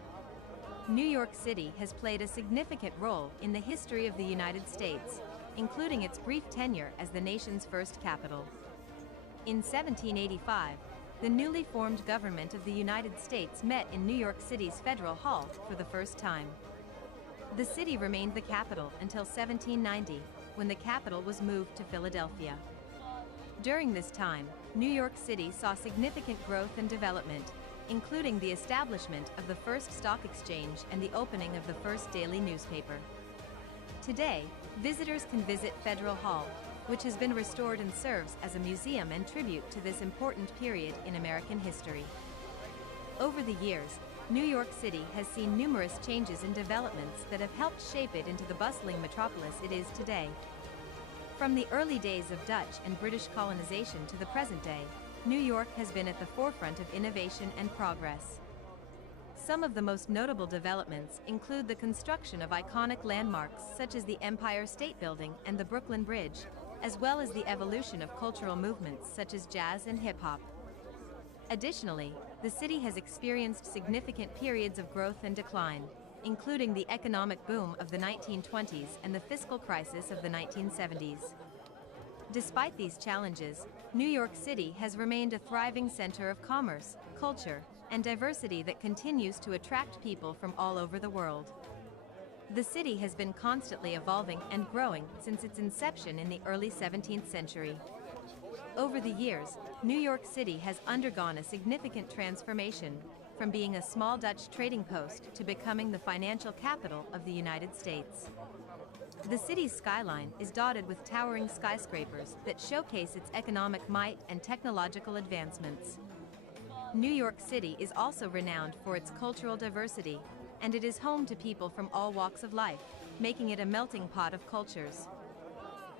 New York City has played a significant role in the history of the United States, including its brief tenure as the nation's first capital. In 1785, the newly formed government of the United States met in New York City's Federal Hall for the first time. The city remained the capital until 1790, when the capital was moved to Philadelphia. During this time, New York City saw significant growth and development, including the establishment of the first stock exchange and the opening of the first daily newspaper. Today, visitors can visit Federal Hall, which has been restored and serves as a museum and tribute to this important period in American history. Over the years, New York City has seen numerous changes and developments that have helped shape it into the bustling metropolis it is today. From the early days of Dutch and British colonization to the present day, New York has been at the forefront of innovation and progress. Some of the most notable developments include the construction of iconic landmarks such as the Empire State Building and the Brooklyn Bridge, as well as the evolution of cultural movements such as jazz and hip-hop. Additionally, the city has experienced significant periods of growth and decline, including the economic boom of the 1920s and the fiscal crisis of the 1970s. Despite these challenges, New York City has remained a thriving center of commerce, culture, and diversity that continues to attract people from all over the world. The city has been constantly evolving and growing since its inception in the early 17th century. Over the years, New York City has undergone a significant transformation, from being a small Dutch trading post to becoming the financial capital of the United States. The city's skyline is dotted with towering skyscrapers that showcase its economic might and technological advancements. New York City is also renowned for its cultural diversity, and it is home to people from all walks of life, making it a melting pot of cultures.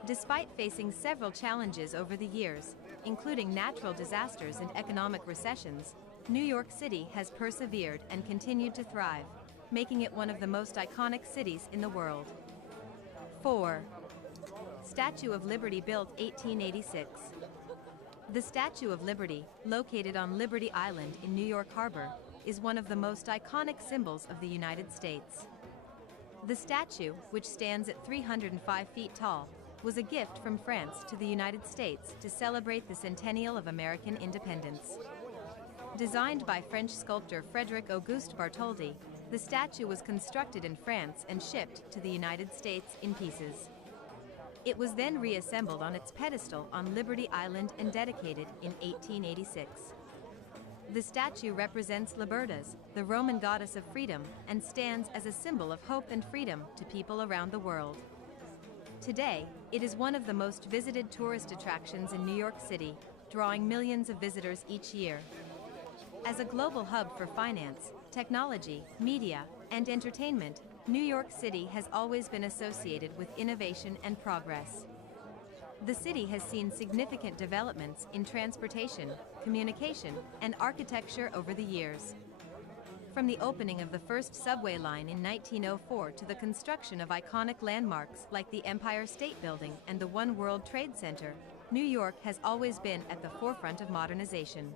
Despite facing several challenges over the years, including natural disasters and economic recessions, New York City has persevered and continued to thrive, making it one of the most iconic cities in the world. 4. Statue of Liberty, built 1886. The Statue of Liberty, located on Liberty Island in New York Harbor, is one of the most iconic symbols of the United States. The statue, which stands at 305 feet tall, was a gift from France to the United States to celebrate the centennial of American independence. Designed by French sculptor Frédéric Auguste Bartholdi, the statue was constructed in France and shipped to the United States in pieces. It was then reassembled on its pedestal on Liberty Island and dedicated in 1886. The statue represents Libertas, the Roman goddess of freedom, and stands as a symbol of hope and freedom to people around the world. Today, it is one of the most visited tourist attractions in New York City, drawing millions of visitors each year. As a global hub for finance, technology, media, and entertainment, New York City has always been associated with innovation and progress. The city has seen significant developments in transportation, communication, and architecture over the years. From the opening of the first subway line in 1904 to the construction of iconic landmarks like the Empire State Building and the One World Trade Center, New York has always been at the forefront of modernization.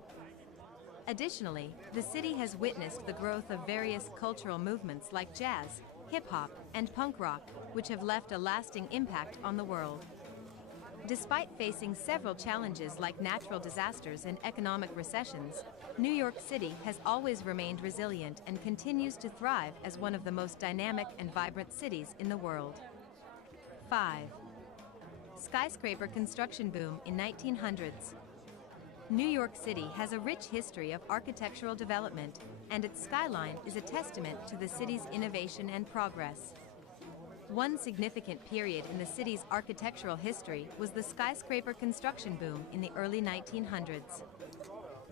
Additionally, the city has witnessed the growth of various cultural movements like jazz, hip-hop, and punk rock, which have left a lasting impact on the world. Despite facing several challenges like natural disasters and economic recessions, New York City has always remained resilient and continues to thrive as one of the most dynamic and vibrant cities in the world. 5. Skyscraper construction boom in 1900s. New York City has a rich history of architectural development, and its skyline is a testament to the city's innovation and progress. One significant period in the city's architectural history was the skyscraper construction boom in the early 1900s.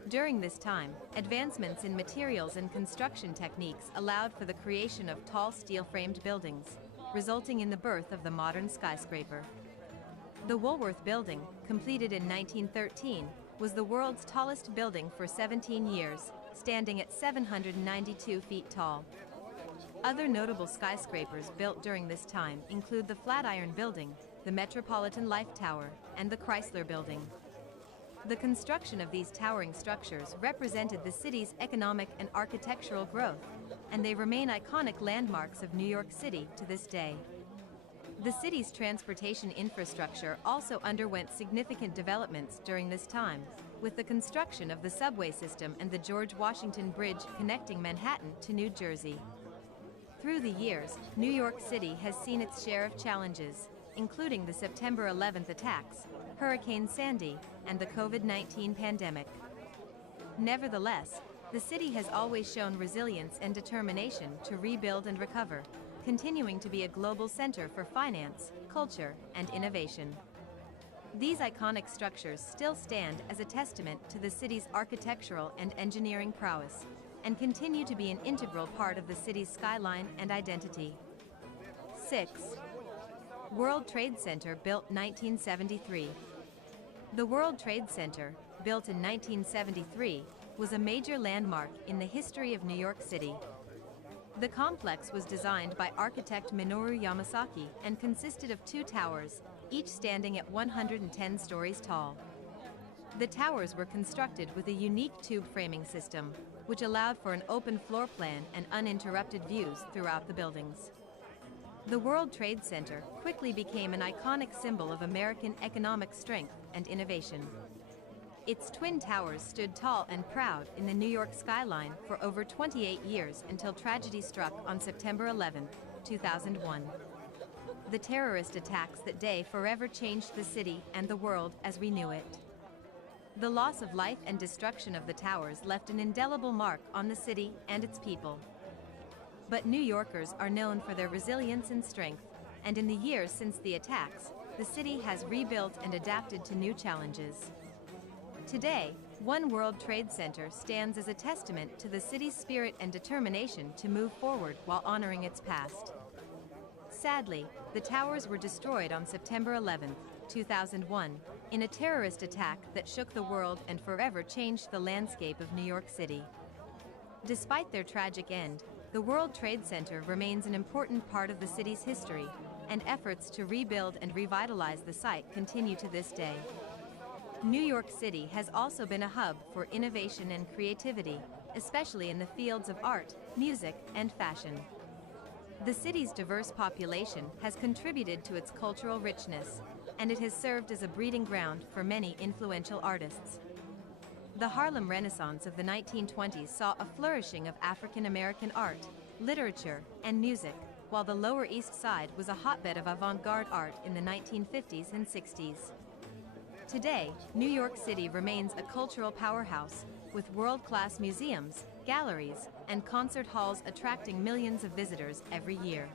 During this time, advancements in materials and construction techniques allowed for the creation of tall steel-framed buildings, resulting in the birth of the modern skyscraper. The Woolworth Building, completed in 1913, was the world's tallest building for 17 years, standing at 792 feet tall. Other notable skyscrapers built during this time include the Flatiron Building, the Metropolitan Life Tower, and the Chrysler Building. The construction of these towering structures represented the city's economic and architectural growth, and they remain iconic landmarks of New York City to this day. The city's transportation infrastructure also underwent significant developments during this time, with the construction of the subway system and the George Washington Bridge connecting Manhattan to New Jersey. Through the years, New York City has seen its share of challenges, including the September 11th attacks, Hurricane Sandy, and the COVID-19 pandemic. Nevertheless, the city has always shown resilience and determination to rebuild and recover, continuing to be a global center for finance, culture, and innovation. These iconic structures still stand as a testament to the city's architectural and engineering prowess, and continue to be an integral part of the city's skyline and identity. 6. World Trade Center, built 1973. The World Trade Center, built in 1973, was a major landmark in the history of New York City. The complex was designed by architect Minoru Yamasaki and consisted of 2 towers, each standing at 110 stories tall. The towers were constructed with a unique tube framing system, which allowed for an open floor plan and uninterrupted views throughout the buildings. The World Trade Center quickly became an iconic symbol of American economic strength and innovation. Its twin towers stood tall and proud in the New York skyline for over 28 years until tragedy struck on September 11, 2001. The terrorist attacks that day forever changed the city and the world as we knew it. The loss of life and destruction of the towers left an indelible mark on the city and its people. But New Yorkers are known for their resilience and strength, and in the years since the attacks, the city has rebuilt and adapted to new challenges. Today, One World Trade Center stands as a testament to the city's spirit and determination to move forward while honoring its past. Sadly, the towers were destroyed on September 11, 2001, in a terrorist attack that shook the world and forever changed the landscape of New York City. Despite their tragic end, the World Trade Center remains an important part of the city's history, and efforts to rebuild and revitalize the site continue to this day. New York City has also been a hub for innovation and creativity, especially in the fields of art, music, and fashion. The city's diverse population has contributed to its cultural richness, and it has served as a breeding ground for many influential artists. The Harlem Renaissance of the 1920s saw a flourishing of African American art, literature, and music, while the Lower East Side was a hotbed of avant-garde art in the 1950s and 60s. Today, New York City remains a cultural powerhouse, with world-class museums, galleries, and concert halls attracting millions of visitors every year.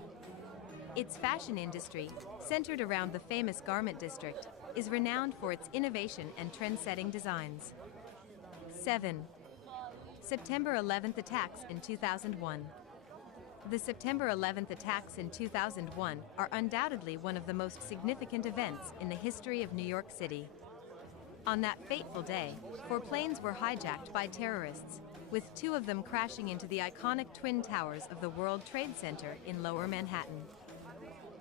Its fashion industry, centered around the famous Garment District, is renowned for its innovation and trend-setting designs. 7. September 11th attacks in 2001. The September 11th attacks in 2001 are undoubtedly one of the most significant events in the history of New York City. On that fateful day, 4 planes were hijacked by terrorists, with 2 of them crashing into the iconic Twin Towers of the World Trade Center in Lower Manhattan.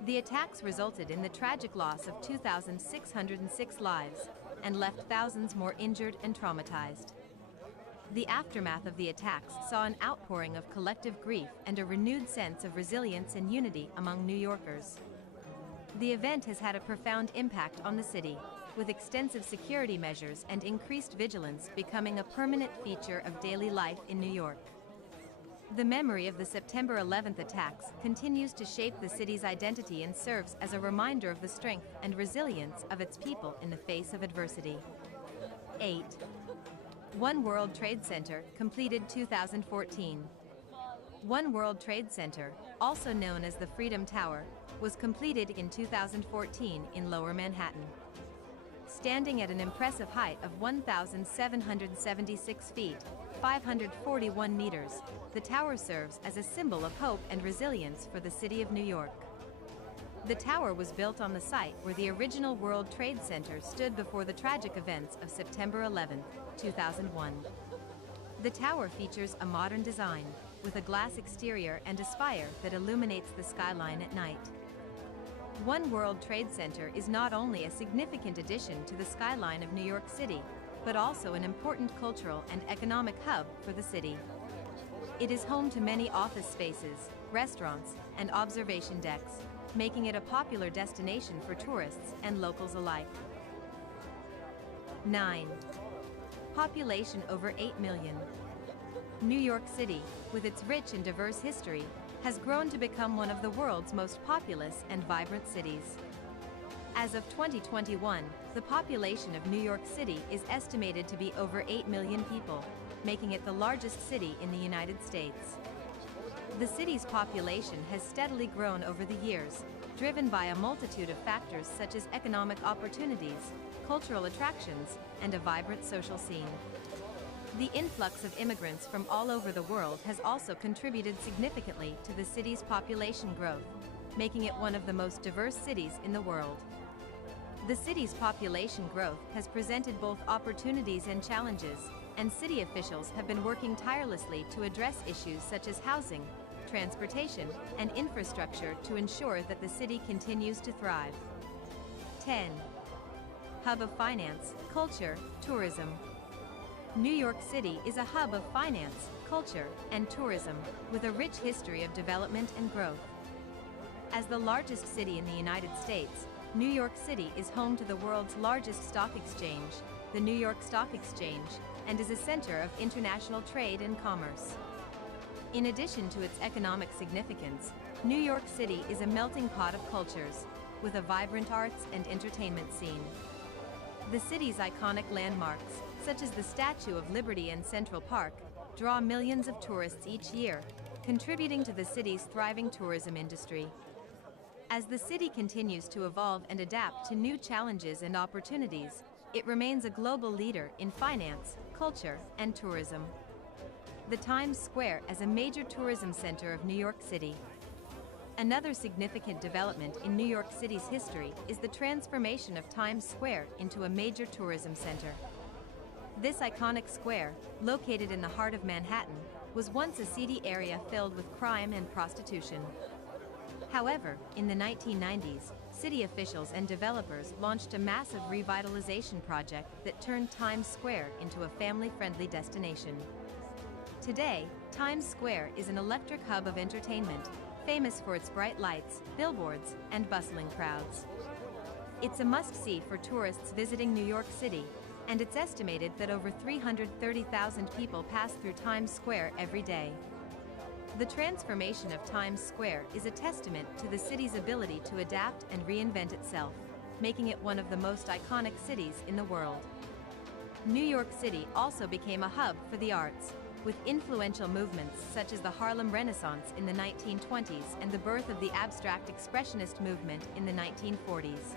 The attacks resulted in the tragic loss of 2,606 lives, and left thousands more injured and traumatized. The aftermath of the attacks saw an outpouring of collective grief and a renewed sense of resilience and unity among New Yorkers. The event has had a profound impact on the city, with extensive security measures and increased vigilance becoming a permanent feature of daily life in New York. The memory of the September 11th attacks continues to shape the city's identity and serves as a reminder of the strength and resilience of its people in the face of adversity. 8. One World Trade Center, completed 2014. One World Trade Center, also known as the Freedom Tower, was completed in 2014 in Lower Manhattan. Standing at an impressive height of 1,776 feet, 541 meters, the tower serves as a symbol of hope and resilience for the city of New York. The tower was built on the site where the original World Trade Center stood before the tragic events of September 11, 2001. The tower features a modern design, with a glass exterior and a spire that illuminates the skyline at night. One World Trade Center is not only a significant addition to the skyline of New York City, but also an important cultural and economic hub for the city. It is home to many office spaces, restaurants, and observation decks, making it a popular destination for tourists and locals alike. 9. Population over 8 million. New York City, with its rich and diverse history, has grown to become one of the world's most populous and vibrant cities. As of 2021, the population of New York City is estimated to be over 8 million people, making it the largest city in the United States. The city's population has steadily grown over the years, driven by a multitude of factors such as economic opportunities, cultural attractions, and a vibrant social scene. The influx of immigrants from all over the world has also contributed significantly to the city's population growth, making it one of the most diverse cities in the world. The city's population growth has presented both opportunities and challenges, and city officials have been working tirelessly to address issues such as housing, transportation, and infrastructure to ensure that the city continues to thrive. 10. Hub of finance, culture, tourism. New York City is a hub of finance, culture, and tourism, with a rich history of development and growth. As the largest city in the United States, New York City is home to the world's largest stock exchange, the New York Stock Exchange, and is a center of international trade and commerce. In addition to its economic significance, New York City is a melting pot of cultures, with a vibrant arts and entertainment scene. The city's iconic landmarks, such as the Statue of Liberty and Central Park, draw millions of tourists each year, contributing to the city's thriving tourism industry. As the city continues to evolve and adapt to new challenges and opportunities, it remains a global leader in finance, culture, and tourism. The Times Square as a major tourism center of New York City. Another significant development in New York City's history is the transformation of Times Square into a major tourism center. This iconic square, located in the heart of Manhattan, was once a seedy area filled with crime and prostitution. However, in the 1990s, city officials and developers launched a massive revitalization project that turned Times Square into a family-friendly destination. Today, Times Square is an electric hub of entertainment, famous for its bright lights, billboards, and bustling crowds. It's a must-see for tourists visiting New York City, and it's estimated that over 330,000 people pass through Times Square every day. The transformation of Times Square is a testament to the city's ability to adapt and reinvent itself, making it one of the most iconic cities in the world. New York City also became a hub for the arts, with influential movements such as the Harlem Renaissance in the 1920s and the birth of the abstract expressionist movement in the 1940s.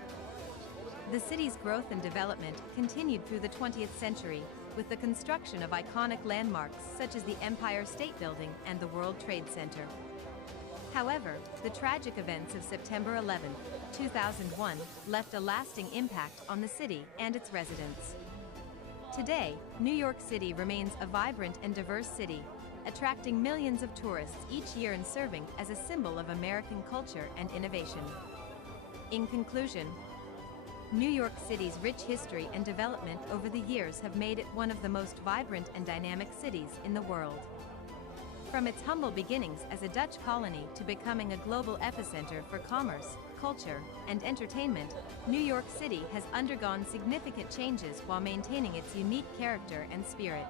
The city's growth and development continued through the 20th century, with the construction of iconic landmarks such as the Empire State Building and the World Trade Center. However, the tragic events of September 11, 2001, left a lasting impact on the city and its residents. Today, New York City remains a vibrant and diverse city, attracting millions of tourists each year and serving as a symbol of American culture and innovation. In conclusion, New York City's rich history and development over the years have made it one of the most vibrant and dynamic cities in the world. From its humble beginnings as a Dutch colony to becoming a global epicenter for commerce, culture, and entertainment, New York City has undergone significant changes while maintaining its unique character and spirit.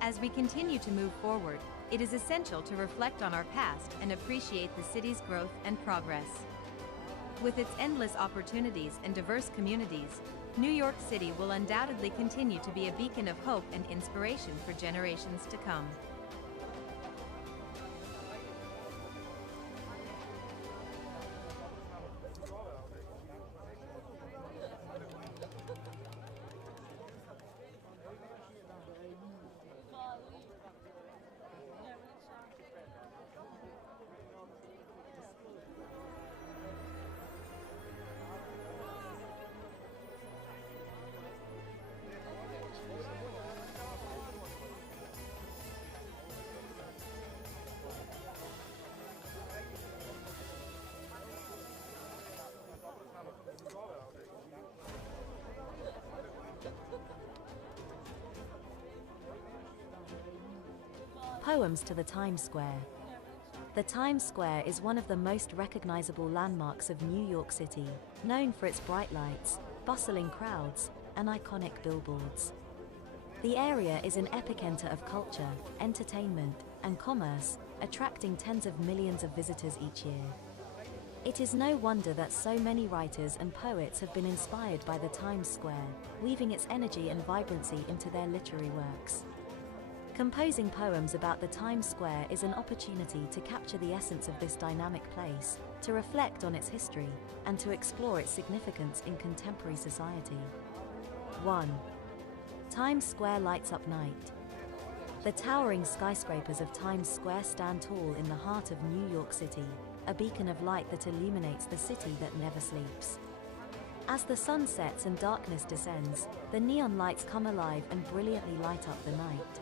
As we continue to move forward, it is essential to reflect on our past and appreciate the city's growth and progress. With its endless opportunities and diverse communities, New York City will undoubtedly continue to be a beacon of hope and inspiration for generations to come. Poems to the Times Square. The Times Square is one of the most recognizable landmarks of New York City, known for its bright lights, bustling crowds, and iconic billboards. The area is an epicenter of culture, entertainment, and commerce, attracting tens of millions of visitors each year. It is no wonder that so many writers and poets have been inspired by the Times Square, weaving its energy and vibrancy into their literary works. Composing poems about the Times Square is an opportunity to capture the essence of this dynamic place, to reflect on its history, and to explore its significance in contemporary society. 1. Times Square lights up night. The towering skyscrapers of Times Square stand tall in the heart of New York City, a beacon of light that illuminates the city that never sleeps. As the sun sets and darkness descends, the neon lights come alive and brilliantly light up the night.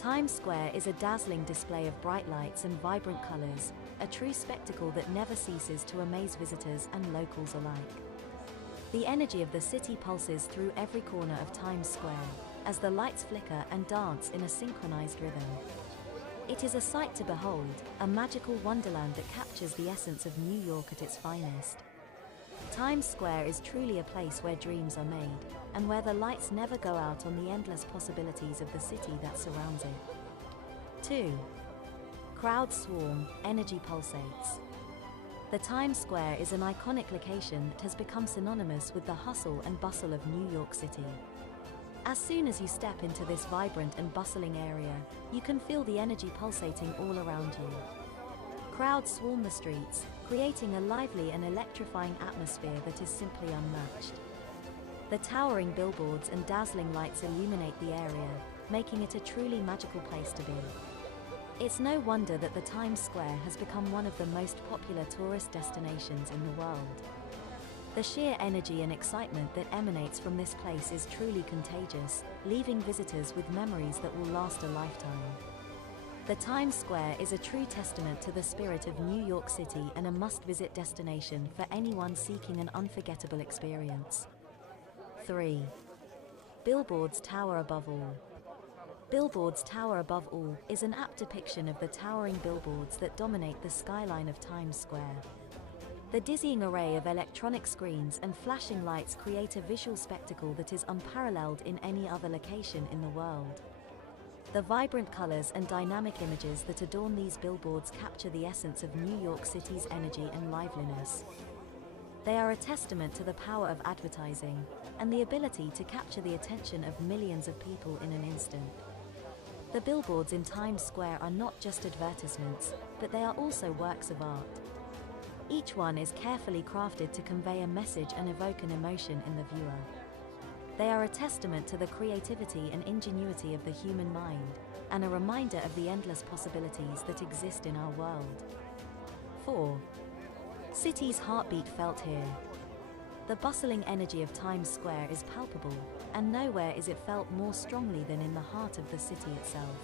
Times Square is a dazzling display of bright lights and vibrant colors, a true spectacle that never ceases to amaze visitors and locals alike. The energy of the city pulses through every corner of Times Square, as the lights flicker and dance in a synchronized rhythm. It is a sight to behold, a magical wonderland that captures the essence of New York at its finest. Times Square is truly a place where dreams are made, and where the lights never go out on the endless possibilities of the city that surrounds it. 2. Crowds swarm, energy pulsates. The Times Square is an iconic location that has become synonymous with the hustle and bustle of New York City. As soon as you step into this vibrant and bustling area, you can feel the energy pulsating all around you. Crowds swarm the streets, creating a lively and electrifying atmosphere that is simply unmatched. The towering billboards and dazzling lights illuminate the area, making it a truly magical place to be. It's no wonder that the Times Square has become one of the most popular tourist destinations in the world. The sheer energy and excitement that emanates from this place is truly contagious, leaving visitors with memories that will last a lifetime. The Times Square is a true testament to the spirit of New York City and a must-visit destination for anyone seeking an unforgettable experience. 3. Billboards tower above all. Billboards tower above all is an apt depiction of the towering billboards that dominate the skyline of Times Square. The dizzying array of electronic screens and flashing lights create a visual spectacle that is unparalleled in any other location in the world. The vibrant colors and dynamic images that adorn these billboards capture the essence of New York City's energy and liveliness. They are a testament to the power of advertising and the ability to capture the attention of millions of people in an instant. The billboards in Times Square are not just advertisements, but they are also works of art. Each one is carefully crafted to convey a message and evoke an emotion in the viewer. They are a testament to the creativity and ingenuity of the human mind, and a reminder of the endless possibilities that exist in our world. 4. City's heartbeat felt here. The bustling energy of Times Square is palpable, and nowhere is it felt more strongly than in the heart of the city itself.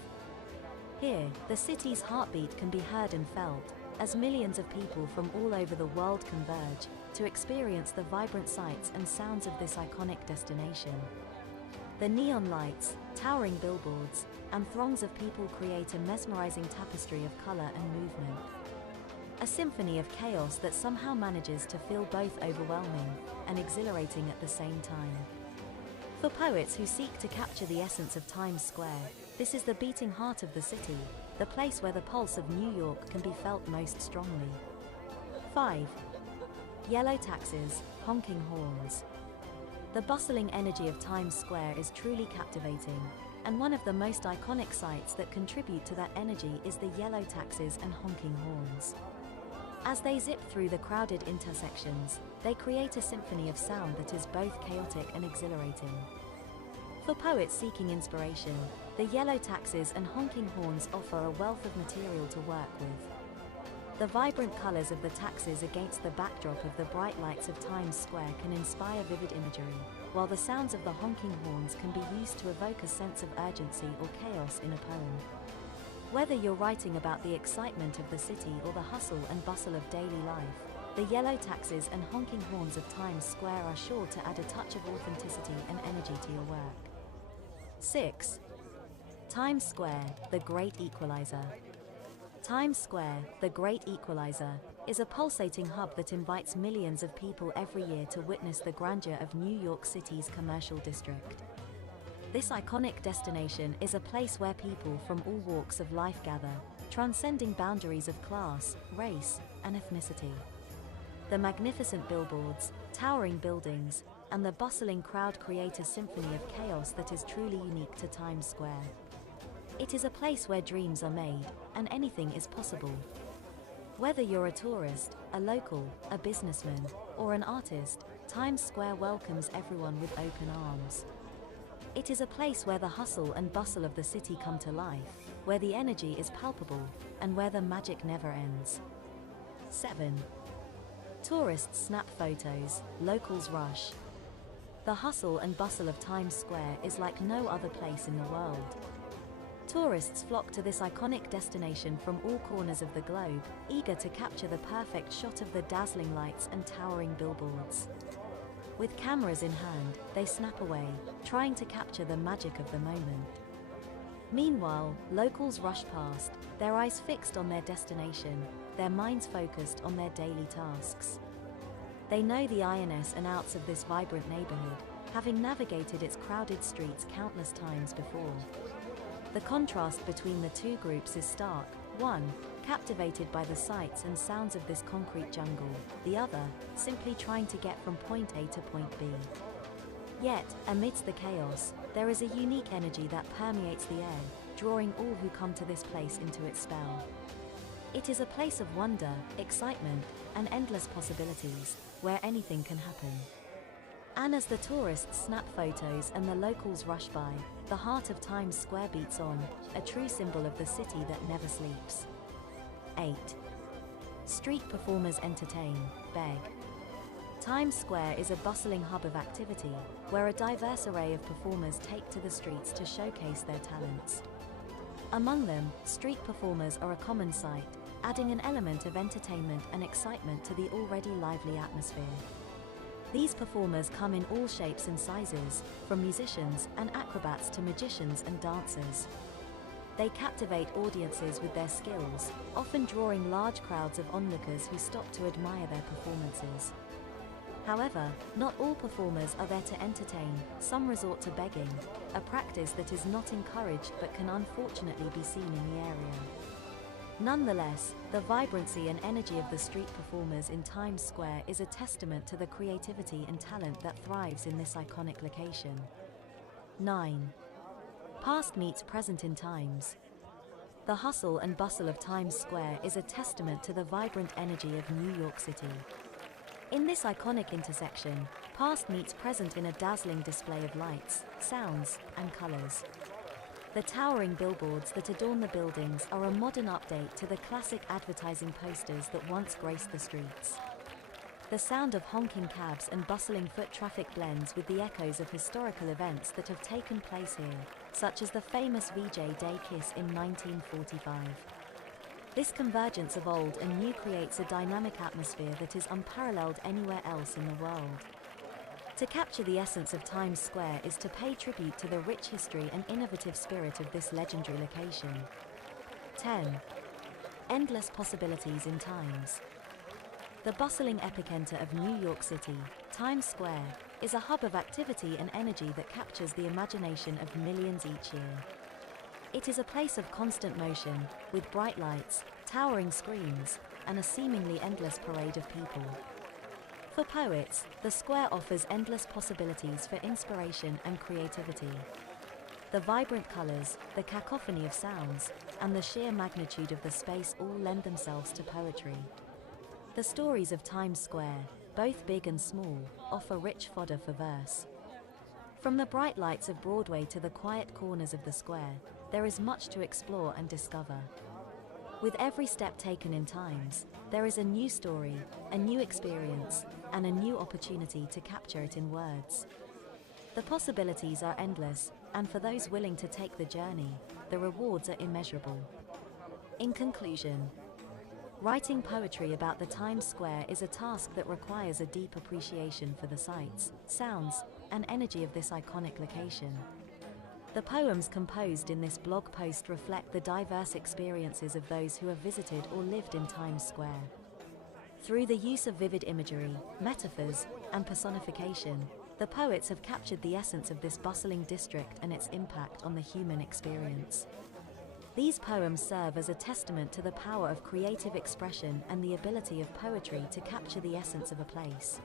Here, the city's heartbeat can be heard and felt, as millions of people from all over the world converge to experience the vibrant sights and sounds of this iconic destination. The neon lights, towering billboards, and throngs of people create a mesmerizing tapestry of color and movement. A symphony of chaos that somehow manages to feel both overwhelming and exhilarating at the same time. For poets who seek to capture the essence of Times Square, this is the beating heart of the city, the place where the pulse of New York can be felt most strongly. 5. Yellow taxis, honking horns. The bustling energy of Times Square is truly captivating, and one of the most iconic sights that contribute to that energy is the yellow taxis and honking horns. As they zip through the crowded intersections, they create a symphony of sound that is both chaotic and exhilarating. For poets seeking inspiration, the yellow taxis and honking horns offer a wealth of material to work with. The vibrant colors of the taxis against the backdrop of the bright lights of Times Square can inspire vivid imagery, while the sounds of the honking horns can be used to evoke a sense of urgency or chaos in a poem. Whether you're writing about the excitement of the city or the hustle and bustle of daily life, the yellow taxis and honking horns of Times Square are sure to add a touch of authenticity and energy to your work. 6. Times Square, the Great Equalizer. Times Square, the Great Equalizer, is a pulsating hub that invites millions of people every year to witness the grandeur of New York City's commercial district. This iconic destination is a place where people from all walks of life gather, transcending boundaries of class, race, and ethnicity. The magnificent billboards, towering buildings, and the bustling crowd create a symphony of chaos that is truly unique to Times Square. It is a place where dreams are made, and anything is possible. Whether you're a tourist, a local, a businessman, or an artist, Times Square welcomes everyone with open arms. It is a place where the hustle and bustle of the city come to life, where the energy is palpable, and where the magic never ends. 7. Tourists snap photos, locals rush. The hustle and bustle of Times Square is like no other place in the world. Tourists flock to this iconic destination from all corners of the globe, eager to capture the perfect shot of the dazzling lights and towering billboards. With cameras in hand, they snap away, trying to capture the magic of the moment. Meanwhile, locals rush past, their eyes fixed on their destination, their minds focused on their daily tasks. They know the ins and outs of this vibrant neighborhood, having navigated its crowded streets countless times before. The contrast between the two groups is stark, one, captivated by the sights and sounds of this concrete jungle, the other, simply trying to get from point A to point B. Yet, amidst the chaos, there is a unique energy that permeates the air, drawing all who come to this place into its spell. It is a place of wonder, excitement, and endless possibilities, where anything can happen. And as the tourists snap photos and the locals rush by, the heart of Times Square beats on, a true symbol of the city that never sleeps. 8. Street performers entertain, beg. Times Square is a bustling hub of activity, where a diverse array of performers take to the streets to showcase their talents. Among them, street performers are a common sight, adding an element of entertainment and excitement to the already lively atmosphere. These performers come in all shapes and sizes, from musicians and acrobats to magicians and dancers. They captivate audiences with their skills, often drawing large crowds of onlookers who stop to admire their performances. However, not all performers are there to entertain, some resort to begging, a practice that is not encouraged but can unfortunately be seen in the area. Nonetheless, the vibrancy and energy of the street performers in Times Square is a testament to the creativity and talent that thrives in this iconic location. 9. Past meets present in Times. The hustle and bustle of Times Square is a testament to the vibrant energy of New York City. In this iconic intersection, past meets present in a dazzling display of lights, sounds, and colors. The towering billboards that adorn the buildings are a modern update to the classic advertising posters that once graced the streets. The sound of honking cabs and bustling foot traffic blends with the echoes of historical events that have taken place here, such as the famous VJ Day Kiss in 1945. This convergence of old and new creates a dynamic atmosphere that is unparalleled anywhere else in the world. To capture the essence of Times Square is to pay tribute to the rich history and innovative spirit of this legendary location. 10. Endless possibilities in Times. The bustling epicenter of New York City, Times Square, is a hub of activity and energy that captures the imagination of millions each year. It is a place of constant motion, with bright lights, towering screens, and a seemingly endless parade of people. For poets, the square offers endless possibilities for inspiration and creativity. The vibrant colors, the cacophony of sounds, and the sheer magnitude of the space all lend themselves to poetry. The stories of Times Square, both big and small, offer rich fodder for verse. From the bright lights of Broadway to the quiet corners of the square, there is much to explore and discover. With every step taken in Times, there is a new story, a new experience, and a new opportunity to capture it in words. The possibilities are endless, and for those willing to take the journey, the rewards are immeasurable. In conclusion, writing poetry about the Times Square is a task that requires a deep appreciation for the sights, sounds, and energy of this iconic location. The poems composed in this blog post reflect the diverse experiences of those who have visited or lived in Times Square. Through the use of vivid imagery, metaphors, and personification, the poets have captured the essence of this bustling district and its impact on the human experience. These poems serve as a testament to the power of creative expression and the ability of poetry to capture the essence of a place.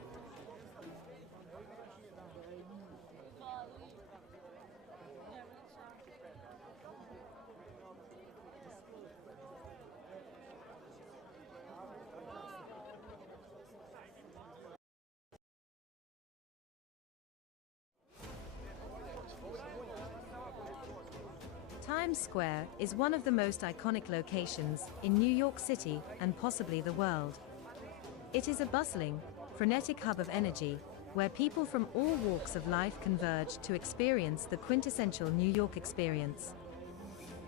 Times Square is one of the most iconic locations in New York City and possibly the world. It is a bustling, frenetic hub of energy, where people from all walks of life converge to experience the quintessential New York experience.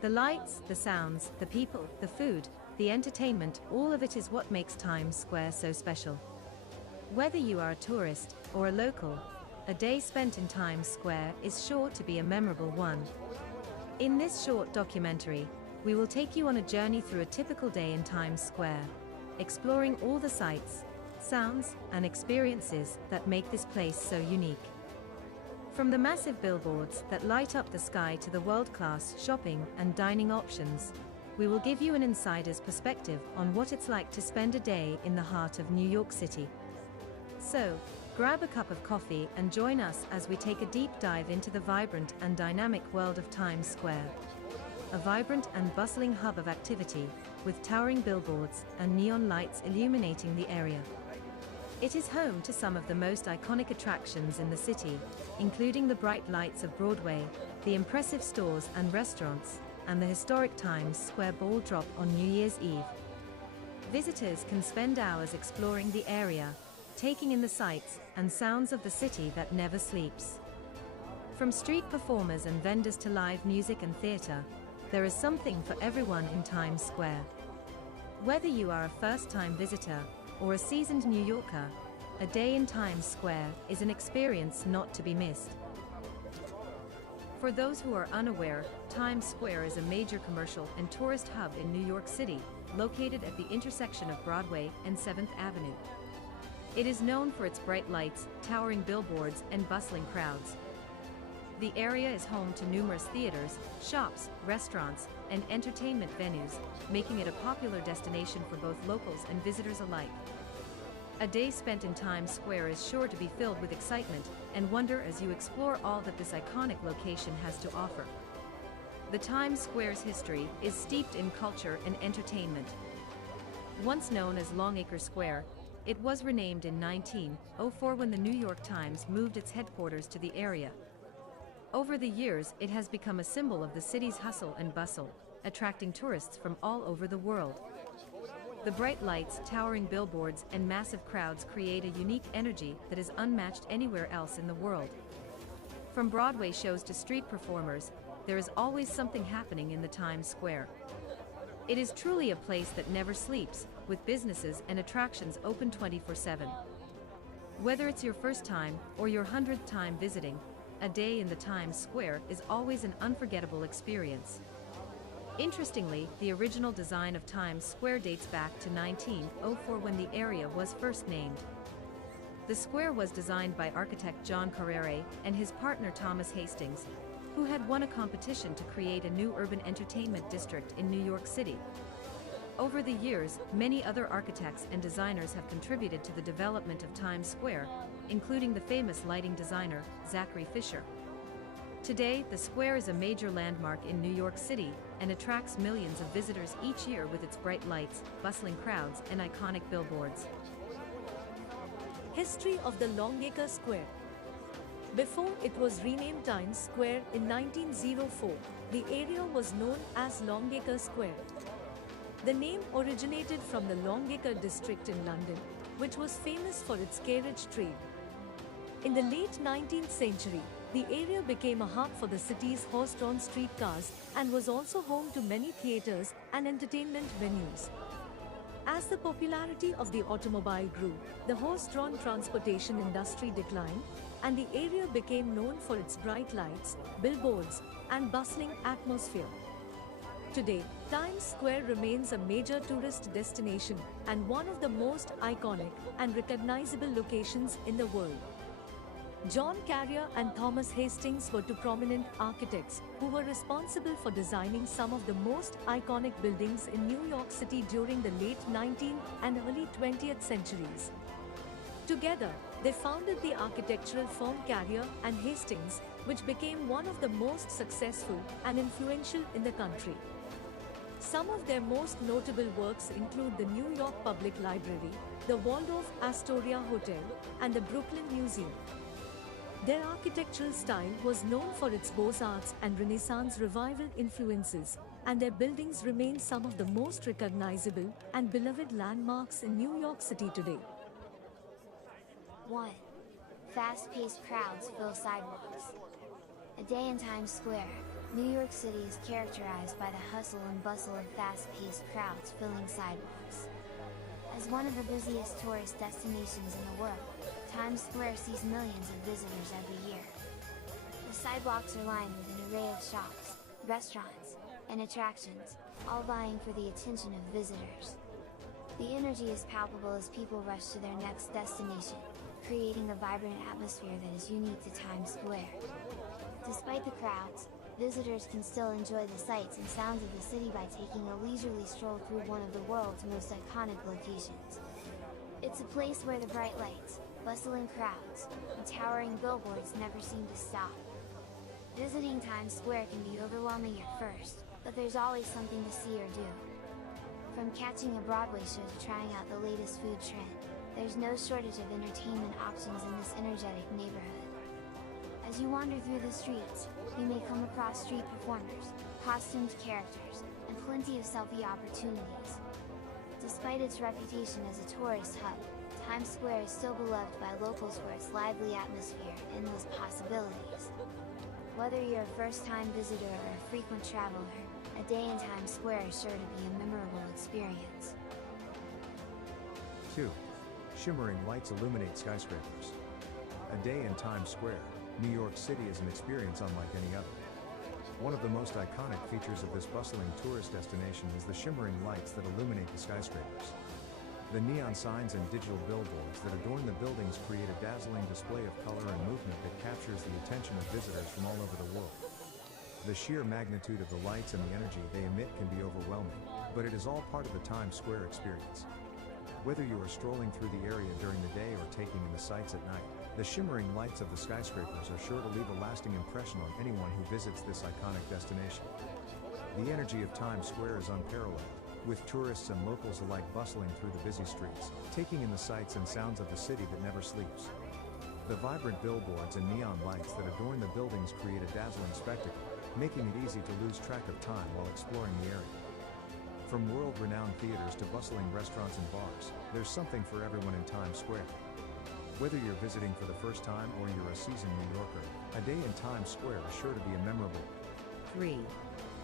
The lights, the sounds, the people, the food, the entertainment, all of it is what makes Times Square so special. Whether you are a tourist or a local, a day spent in Times Square is sure to be a memorable one. In this short documentary, we will take you on a journey through a typical day in Times Square, exploring all the sights, sounds, and experiences that make this place so unique. From the massive billboards that light up the sky to the world-class shopping and dining options, we will give you an insider's perspective on what it's like to spend a day in the heart of New York City. So, grab a cup of coffee and join us as we take a deep dive into the vibrant and dynamic world of Times Square. A vibrant and bustling hub of activity, with towering billboards and neon lights illuminating the area. It is home to some of the most iconic attractions in the city, including the bright lights of Broadway, the impressive stores and restaurants, and the historic Times Square ball drop on New Year's Eve. Visitors can spend hours exploring the area, taking in the sights and sounds of the city that never sleeps. From street performers and vendors to live music and theater, there is something for everyone in Times Square. Whether you are a first-time visitor or a seasoned New Yorker, a day in Times Square is an experience not to be missed. For those who are unaware, Times Square is a major commercial and tourist hub in New York City, located at the intersection of Broadway and 7th Avenue. It is known for its bright lights, towering billboards, and bustling crowds. The area is home to numerous theaters, shops, restaurants, and entertainment venues, making it a popular destination for both locals and visitors alike. A day spent in Times Square is sure to be filled with excitement and wonder as you explore all that this iconic location has to offer. The Times Square's history is steeped in culture and entertainment. Once known as Longacre Square, it was renamed in 1904 when the New York Times moved its headquarters to the area. Over the years, it has become a symbol of the city's hustle and bustle, attracting tourists from all over the world. The bright lights, towering billboards, and massive crowds create a unique energy that is unmatched anywhere else in the world. From Broadway shows to street performers, there is always something happening in the Times Square. It is truly a place that never sleeps, with businesses and attractions open 24/7. Whether it's your first time or your 100th time visiting, a day in the Times Square is always an unforgettable experience. Interestingly, the original design of Times Square dates back to 1904 when the area was first named. The square was designed by architect John Carrere and his partner Thomas Hastings, who had won a competition to create a new urban entertainment district in New York City. Over the years, many other architects and designers have contributed to the development of Times Square, including the famous lighting designer, Zachary Fisher. Today, the square is a major landmark in New York City and attracts millions of visitors each year with its bright lights, bustling crowds, and iconic billboards. History of the Longacre Square. Before it was renamed Times Square in 1904, the area was known as Longacre Square. The name originated from the Longacre district in London, which was famous for its carriage trade. In the late 19th century, the area became a hub for the city's horse-drawn streetcars and was also home to many theaters and entertainment venues. As the popularity of the automobile grew, the horse-drawn transportation industry declined, and the area became known for its bright lights, billboards, and bustling atmosphere. Today, Times Square remains a major tourist destination and one of the most iconic and recognizable locations in the world. John Carrier and Thomas Hastings were two prominent architects who were responsible for designing some of the most iconic buildings in New York City during the late 19th and early 20th centuries. Together, they founded the architectural firm Carrier and Hastings, which became one of the most successful and influential in the country. Some of their most notable works include the New York Public Library, the Waldorf Astoria Hotel, and the Brooklyn Museum. Their architectural style was known for its Beaux-Arts and Renaissance revival influences, and their buildings remain some of the most recognizable and beloved landmarks in New York City today. 1. Fast-paced crowds fill sidewalks. A day in Times Square, New York City is characterized by the hustle and bustle of fast-paced crowds filling sidewalks. As one of the busiest tourist destinations in the world, Times Square sees millions of visitors every year. The sidewalks are lined with an array of shops, restaurants, and attractions, all vying for the attention of visitors. The energy is palpable as people rush to their next destination, creating a vibrant atmosphere that is unique to Times Square. Despite the crowds, visitors can still enjoy the sights and sounds of the city by taking a leisurely stroll through one of the world's most iconic locations. It's a place where the bright lights, bustling crowds, and towering billboards never seem to stop. Visiting Times Square can be overwhelming at first, but there's always something to see or do. From catching a Broadway show to trying out the latest food trend, there's no shortage of entertainment options in this energetic neighborhood. As you wander through the streets, you may come across street performers, costumed characters, and plenty of selfie opportunities. Despite its reputation as a tourist hub, Times Square is still beloved by locals for its lively atmosphere and endless possibilities. Whether you're a first-time visitor or a frequent traveler, a day in Times Square is sure to be a memorable experience. 2. Shimmering lights illuminate skyscrapers. A day in Times Square, New York City is an experience unlike any other. One of the most iconic features of this bustling tourist destination is the shimmering lights that illuminate the skyscrapers. The neon signs and digital billboards that adorn the buildings create a dazzling display of color and movement that captures the attention of visitors from all over the world. The sheer magnitude of the lights and the energy they emit can be overwhelming, but it is all part of the Times Square experience. Whether you are strolling through the area during the day or taking in the sights at night, the shimmering lights of the skyscrapers are sure to leave a lasting impression on anyone who visits this iconic destination. The energy of Times Square is unparalleled, with tourists and locals alike bustling through the busy streets, taking in the sights and sounds of the city that never sleeps. The vibrant billboards and neon lights that adorn the buildings create a dazzling spectacle, making it easy to lose track of time while exploring the area. From world-renowned theaters to bustling restaurants and bars, there's something for everyone in Times Square. Whether you're visiting for the first time or you're a seasoned New Yorker, a day in Times Square is sure to be a memorable. 3.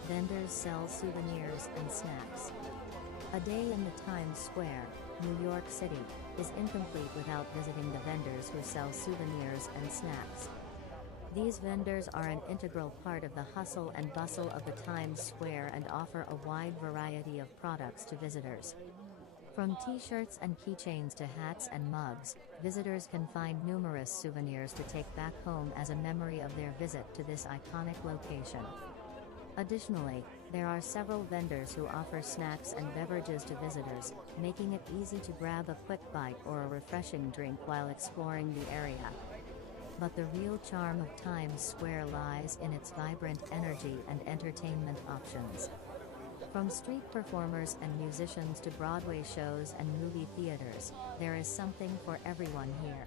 Vendors sell souvenirs and snacks. A day in the Times Square, New York City, is incomplete without visiting the vendors who sell souvenirs and snacks. These vendors are an integral part of the hustle and bustle of the Times Square and offer a wide variety of products to visitors. From t-shirts and keychains to hats and mugs, visitors can find numerous souvenirs to take back home as a memory of their visit to this iconic location. Additionally, there are several vendors who offer snacks and beverages to visitors, making it easy to grab a quick bite or a refreshing drink while exploring the area. But the real charm of Times Square lies in its vibrant energy and entertainment options. From street performers and musicians to Broadway shows and movie theaters, there is something for everyone here.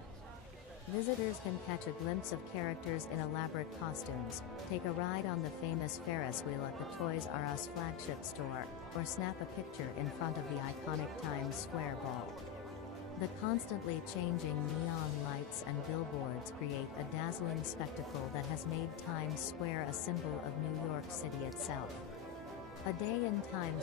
Visitors can catch a glimpse of characters in elaborate costumes, take a ride on the famous Ferris wheel at the Toys R Us flagship store, or snap a picture in front of the iconic Times Square Ball. The constantly changing neon lights and billboards create a dazzling spectacle that has made Times Square a symbol of New York City itself. A day in Times